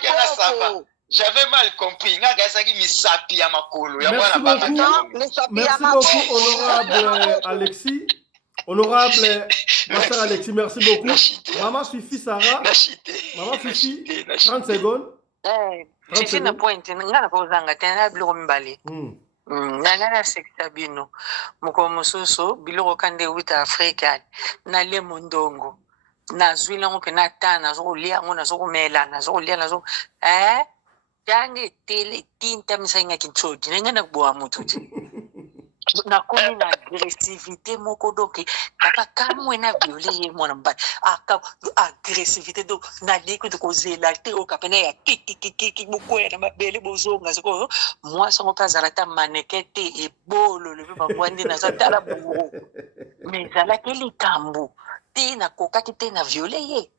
que na saba j'avais mal compris ngaga saki misapi ya makolo ya mwana baba merci beaucoup honorable Alexis. Honorable Master Alexis, merci beaucoup. Maman Fifi Sarah. Maman Fifi, 30 secondes. Fifi na point, nga ko zanga tena biloko mbali. Na sekta bino. Moko mosusu biloko kande wita Afrika na le mondongo. Na zwila ngo na tana zo lia ngo na zo mela na zo lia na zo jange tele tinta misenga kinchodi nga na kuboa mututi. Na komi na agressivité moko doke kaka kamwe na violé mwana mbali aka agressivité do na liko de kozela te o kapena ya kiki bukwera na mabele bozonga siko moi songo pazalata manekete e bolo le ba kwandi na zatala buo mais zala keli kambu te na kokaki te na viole ye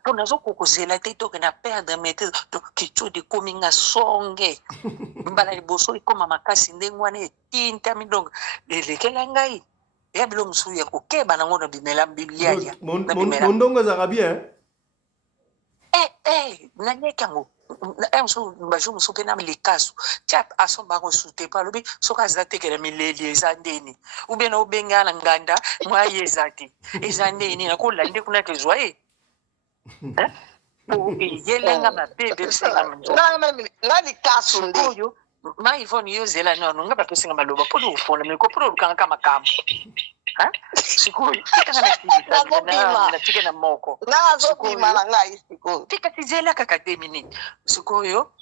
mpo nazokokozela te toke na perdre maîtrise to kichudi komi nga songe mbala liboso ekoma makasi ndenge wana etintami donc elekela ngai ya bilo mosusu ya kokeba nango na bimela biliaya mondongo ezalaka bien nanyeki yango bajour mosusu mpe na likasu tia asomba kosute pa alobi soki aza tekela mileli eza ndeni ube na obenga na nganda mwa ye eza te eza ndeni nakolande kuna te zwa ye yelenga mabe bebisenga nga likasu nde oyo ma ivone yo ozela nono nga bapesenga maloba mpo liofona miko mpo lolukangaka makambo sikoyo tikanga natike na moko nazobima na ngai sikoyo tika tizela kaka 2 minutes sikoyo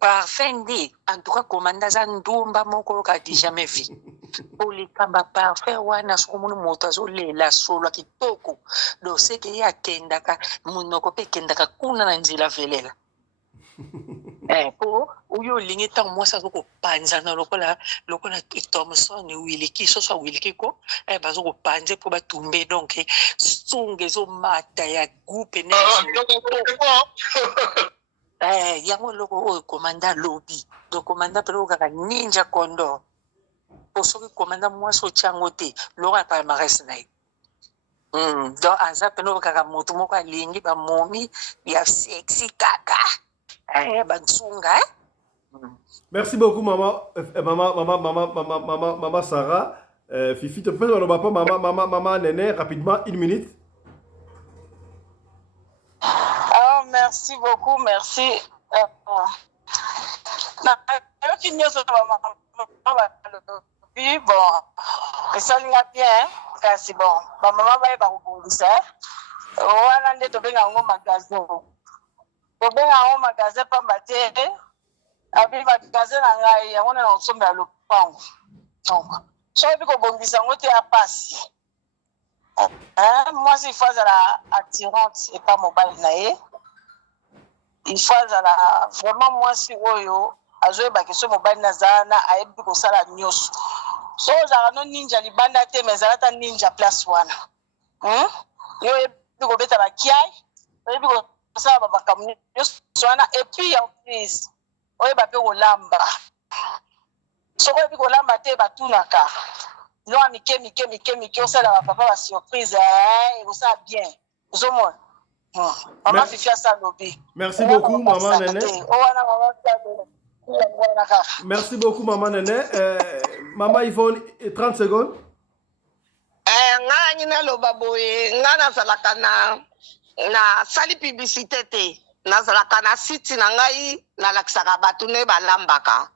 parfum nde en tout cas komanda aza ndumba moko oyoka di jamais vu olikamba parfum wana soki omoni moto azolela solo kitoko donc seke ye akendaka monoko mpe ekendaka kuna na nzela velela po oyo olingi ntango mwasi azokopanzana lokola Thomson wiliki soso wiliki ko bazokopanze mpo batumbe donc sunga ezomata ya goupe yango eloko oyo komanda alobi donc komanda mpe loko kaka ninja condor po soki komanda mwasi otyango te loko ya palmarès na ye donc aza mpe loko kaka moto moko alingi bamomi ya sexy kaka bansunga merci beaucoup maman Sarah Fifi te peux le pas maman Nene rapidement 1 minute. Merci beaucoup, merci. Bon, ça l'a bien, kasi bon, maman va pas vous ça. Wana nde tobenga ngo magasin. Tobenga ngo magasin pamba te. Abi magasin na ngai yango na nsombe ya lopango. Donc, so biko bombisa ngo te ya pasi. Moi si faut la attirante et pas mobile na ye. Il faut la vraiment moi si oyo azoyeba ke so mobile na zana ayebi kosala nyonso. So ozala no ninja libanda te mais ezalata ninja place wana. Yo yebi kobeta bakiai, oyebi kosala bamakambo nyonso wana et puis en plus oyeba mpe kolamba. Soko oyebi kolamba te batunaka. Loa mike osala bapapa ba surprise ekosala bien. Ozomona. Maman Fifi ça lobby. Merci beaucoup maman Nene. Merci beaucoup maman Nene. Maman Yvonne 30 secondes. Nga nyina loba boye nga nazalaka na sali publicité te. Nazalaka na site na ngai nalakisaka bato ne balambaka.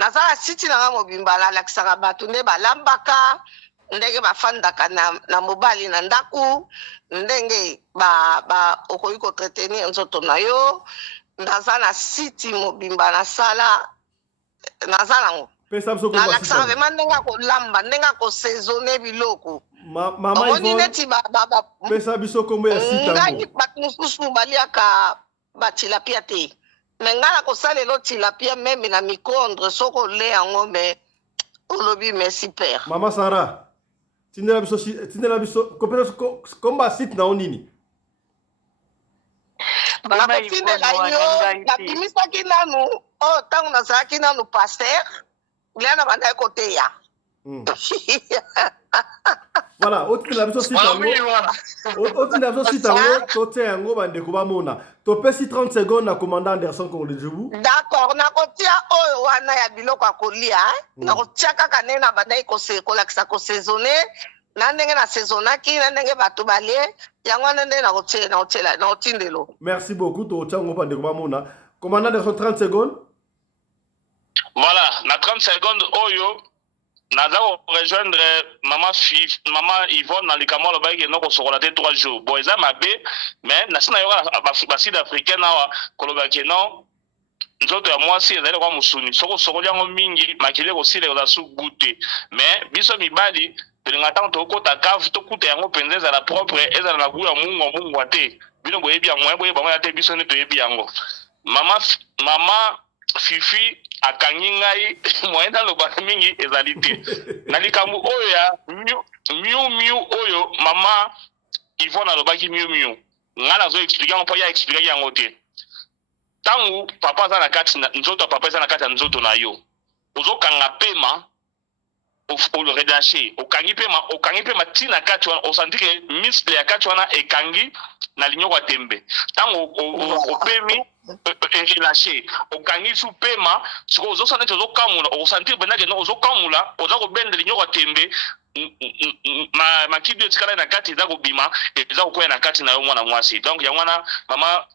Nazala site na nga mobimba nalakisaka bato ne balambaka. Ndenge bafandaka na mobali na ndaku ndenge okoki kotraitenir nzoto na yo naza na site mobimba nasala naza nango nalakisaka vraimen ndenge akolamba ndenge akosaisonne biloko omoni neti pesa biso kombo ya site ngai bato mosusu baliaka batilapia te me ngai nakosalela tilapia meme na microondre soki ole yango me olobi merci père Maman Sarah tindela biso komba site na onini nakotindela yo nabimisaki nanu oyo ntango nazalaki nanu paster lia na bandaki koteya voilà otindela biso site yango totia yango bandeko bamona topesi 30 secondes na commandant Anderson Kongolejebu. D'accord, nakotia oyo wana ya biloko ya kolia nakotia kaka ndenge na bandaki kolakisa kosaisonne na ndenge na saisonaki na ndenge bato balie yango wana ndenge nakotindelo. Merci beaucoup totia yango bandeko bamona commandant Anderson 30 secondes. Voilà, na 30 secondes oyo naza rejoindre maman Yvonne na likamwa lo baiki no kosokola te 3 jours. Bon eza mabe mais na sina yo ba sud africain na koloba ke non nzoto ya mwasi ezali kwa musuni soko sokoli yango mingi makile kosile oza su gute mais biso mibali telinga tango tokota cave tokuta yango penza ezala propre ezala na kuya mungu te bino boyebi yango boye bango te biso ne toyebi yango mama Fifi akangi ngai moyen na loba mingi ezali te na likambo oyo ya miu oyo mama Yvonne alobaki miu nga nazo expliquer ngo ya expliquer yango te tangu papa za na kati nzoto papa za na kati nzoto na yo ozokanga pema o relâcher okangi pema tina kati wana osantike muscle ya kati wana ekangi na linyoko ya tembe tango opemi relâcher okangi su pema siko ozosana te ozokamula osantike benake no ozokamula oza kobenda linyoko ya tembe makibi etikala na kati eza kobima eza kokwea na kati na yo mwana mwasi donc ya mwana mama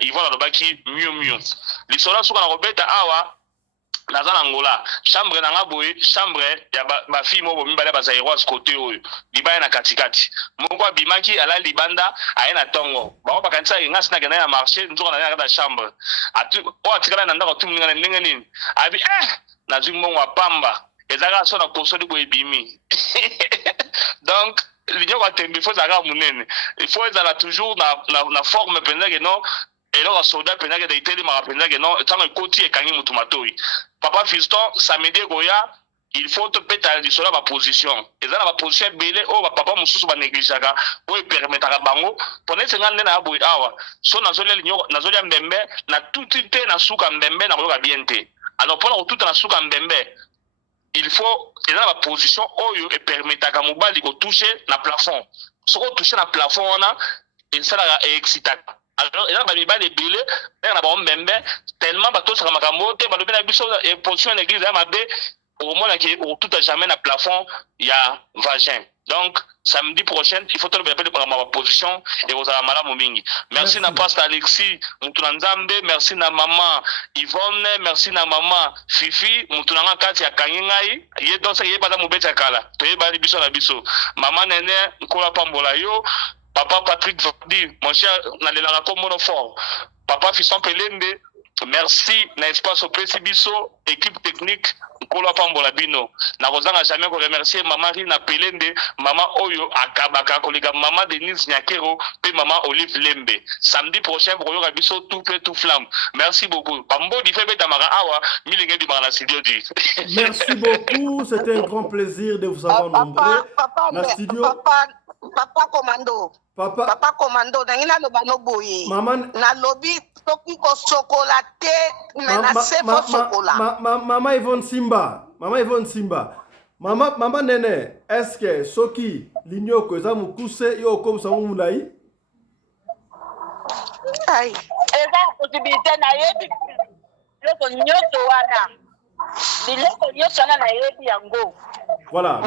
Yvonne alobaki miu lisolo suka na kobeta awa naza na ngola chambre na nga boye chambre ya ba fille mo mibale ba zairoise côté oyo libaya na katikati moko abimaki ala libanda aye na tongo ba bakanisa nga sina gena ya marché nzoka na na chambre atu o atikala na ndako tumu ngana ndenge nini abi nazwi mbongo apamba ezaka so na kosoli boye bimi donc linyoko atembe faut zaka munene il faut ezala toujours na forme penza que non et là soldat penza que daiteli mara penza que non tant ekoti ekangi mutu matoi papa fiston samedi goya il faut te péter sur la position et là la position belé o papa mususu ba négligeaka o permettra bango pone senga nena aboy awa so nazolia linyoko nazolia mbembe na tutite na suka mbembe na koyoka bien te alors pour tout na suka mbembe il faut et dans la position oyo et permettra mobali ko toucher na plafond so ko toucher na plafond ona et ça la excitaka alors eza bamibali ebele ndenge na bango mbembe tellement batosaka makambo te balobi na biso position ya église ya mabe okomonaki okotuta jamais na plafond ya vagin donc samedi prochain il faut tolobela mpe ma position ekozala malamu mingi merci na pasteur Alexis mutu na nzambe merci na mama Yvonne merci na mama Fifi mutu na nga kati akangi ngai ye donc ye baza mobeti ya kala toyebani biso na biso mama nene nkola pambola yo papa Patrick Vardi, mon cher Nalelanga Komono fort. Papa Fiston Pelende, merci na espace au Presibiso, équipe technique, Nkolo Pambola Bino. Na rozanga jamais ko remercier maman Rina Pelende, maman Oyo Akabaka kolega maman Denise Nyakero, pe maman Olive Lembe. Samedi prochain pour yo biso tout fait tout flamme. Merci beaucoup. Pambo di febe tamara awa, milinge di mara studio di. Merci beaucoup, c'était un grand plaisir de vous avoir nombreux. Na studio. Papa commando. Papa commando. Nangina loba no boye. Maman. Na lobby toki ko chocolaté. Mena sefo chocolat. Maman Yvonne Simba. Maman Yvonne Simba. Maman nene. Est-ce que soki linyoko eza mukuse yo comme ça mulai? Aïe. Eza possibilité na yebi. Loko nyoto wana. Biloko nyoto wana na yebi yango. Voilà,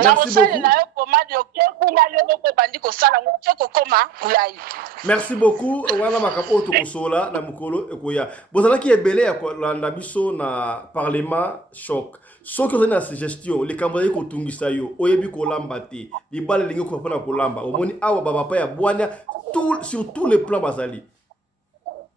merci beaucoup. Voilà makapo tokosola na mukolo ekoya. Bozala ki ebele ya kolanda biso na parlement choc. Soki ozali na suggestion, les cambriers ko tungisa yo, oyebi kolamba te. Libale lingi ko pona kolamba. Omoni awa baba pa ya bwania sur tous les plans bazali.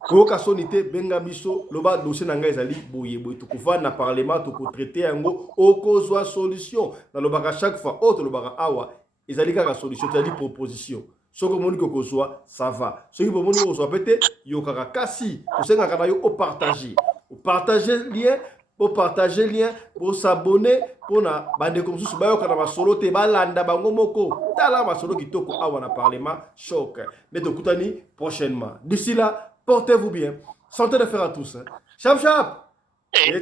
Koyoka sonité benga biso loba dossier nanga ezali boye tokova na parlement toko traiter yango okozwa solution na lobaka chaque fois autre lobaka awa ezali kaka solution ezali proposition soko moni ko kozwa ça va soki bomoni ko kozwa pete yo kaka kasi tosenga kana yo partager lien pour s'abonner pour na bande comme ça bayo kana masolo te balanda bango moko tala masolo kitoko awa na parlement choc mais tokutani prochainement d'ici là. Portez-vous bien. Santé de fer à tous. Chap chap. Et